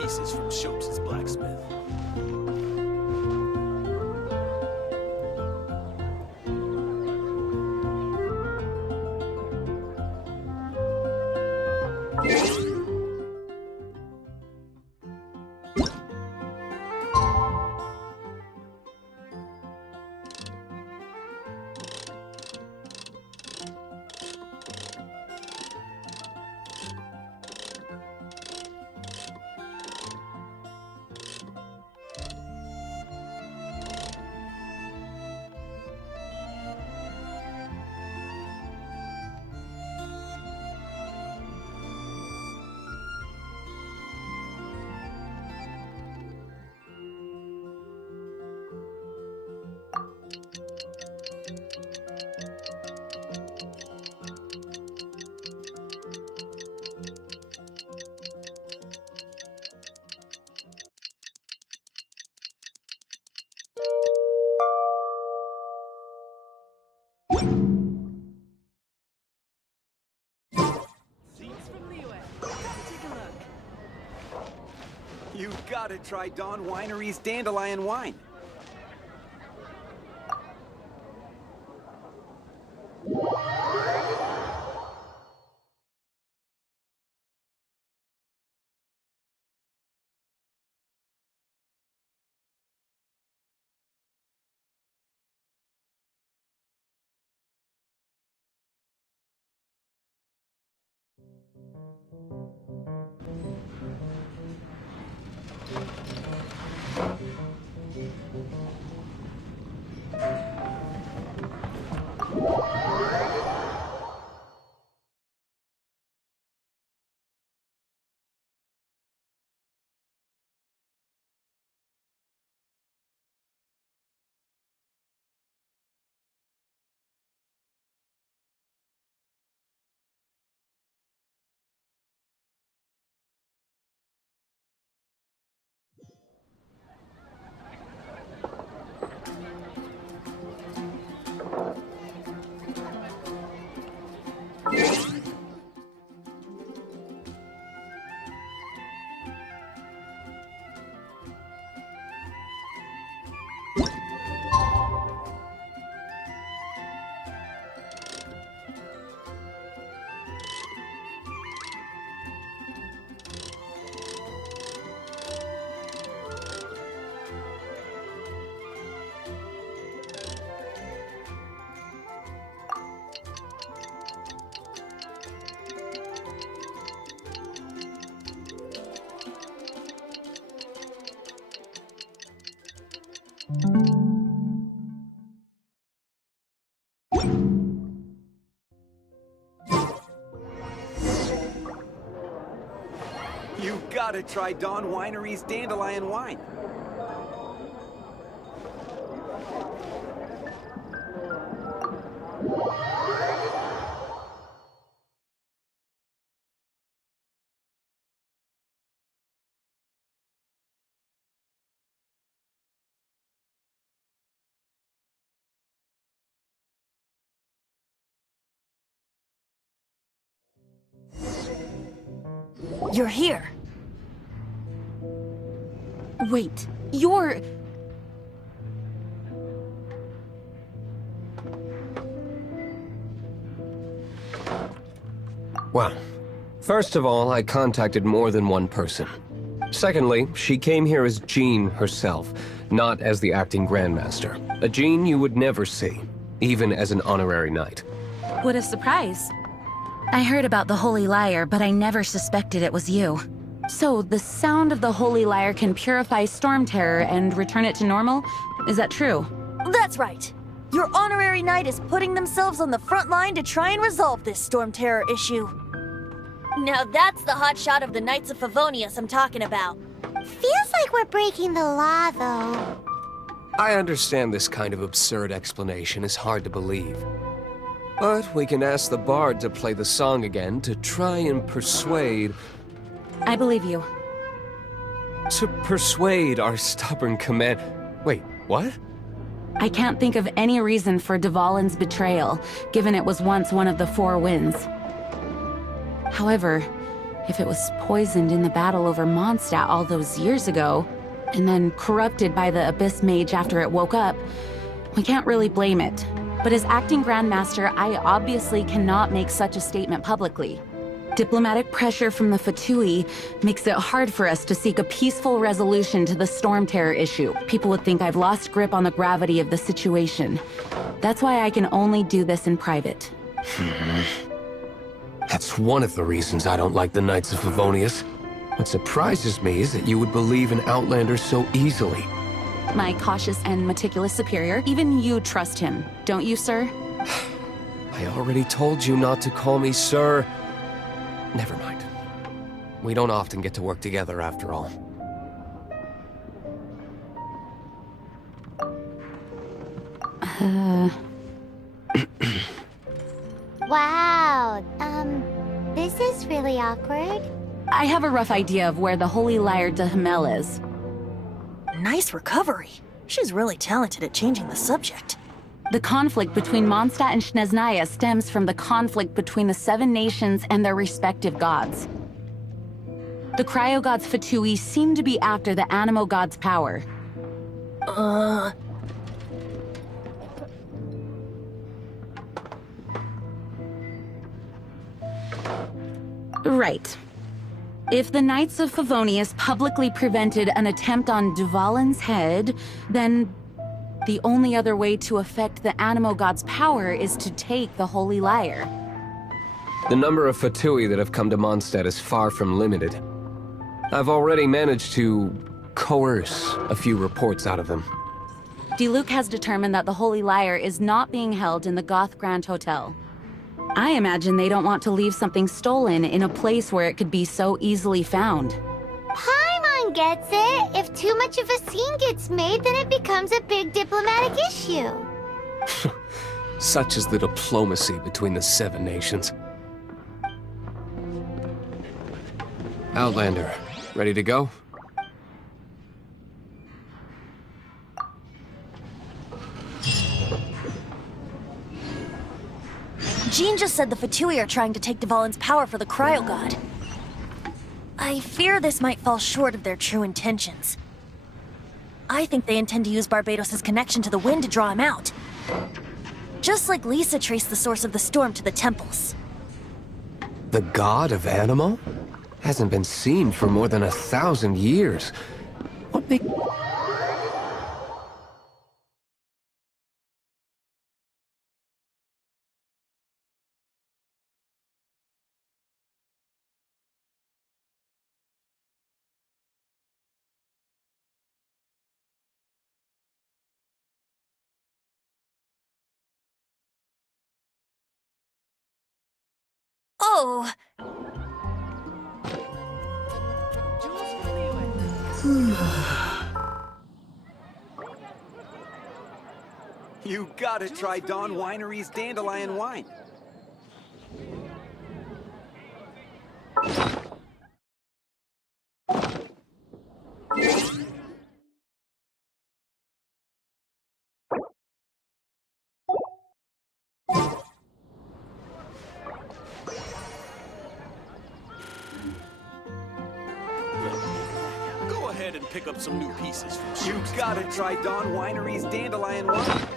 Pieces from Shopes' blacksmith. You gotta try Dawn Winery's Dandelion Wine. You gotta try Dawn Winery's dandelion wine. You're here. Wait, you're... Well, first of all, I contacted more than one person. Secondly, she came here as Jean herself, not as the acting Grandmaster. A Jean you would never see, even as an honorary knight. What a surprise. I heard about the Holy Lyre, but I never suspected it was you. So, the sound of the Holy Lyre can purify Storm Terror and return it to normal? Is that true? That's right. Your honorary knight is putting themselves on the front line to try and resolve this Storm Terror issue. Now that's the hotshot of the Knights of Favonius I'm talking about. Feels like we're breaking the law, though. I understand this kind of absurd explanation is hard to believe. But we can ask the bard to play the song again to try and persuade... I believe you. To persuade our stubborn command... Wait, what? I can't think of any reason for Dvalin's betrayal, given it was once one of the Four Winds. However, if it was poisoned in the battle over Mondstadt all those years ago, and then corrupted by the Abyss Mage after it woke up, we can't really blame it. But as acting Grandmaster, I obviously cannot make such a statement publicly. Diplomatic pressure from the Fatui makes it hard for us to seek a peaceful resolution to the Storm Terror issue. People would think I've lost grip on the gravity of the situation. That's why I can only do this in private. That's one of the reasons I don't like the Knights of Favonius. What surprises me is that you would believe in Outlander so easily. My cautious and meticulous superior, even you trust him, don't you, sir? I already told you not to call me sir. Never mind. We don't often get to work together after all. Wow, this is really awkward. I have a rough idea of where the Holy Lyre de Himmel is. Nice recovery. She's really talented at changing the subject. The conflict between Mondstadt and Snezhnaya stems from the conflict between the Seven Nations and their respective gods. The cryo-gods Fatui seem to be after the Animo god's power. Right. If the Knights of Favonius publicly prevented an attempt on Dvalin's head, then the only other way to affect the Animo god's power is to take the Holy Lyre. The number of Fatui that have come to Mondstadt is far from limited. I've already managed to coerce a few reports out of them. Diluc has determined that the Holy Lyre is not being held in the Goth Grand Hotel. I imagine they don't want to leave something stolen in a place where it could be so easily found. Paimon gets it. If too much of a scene gets made, then it becomes a big diplomatic issue. Such is the diplomacy between the Seven Nations. Outlander, ready to go? Jean just said the Fatui are trying to take Dvalin's power for the Cryo God. I fear this might fall short of their true intentions. I think they intend to use Barbados' connection to the wind to draw him out. Just like Lisa traced the source of the storm to the temples. The god of Animo? Hasn't been seen for more than 1,000 years. What make... Oh! You gotta try Dawn Winery's dandelion wine. Go ahead and pick up some new pieces from You gotta try Dawn Winery's dandelion wine.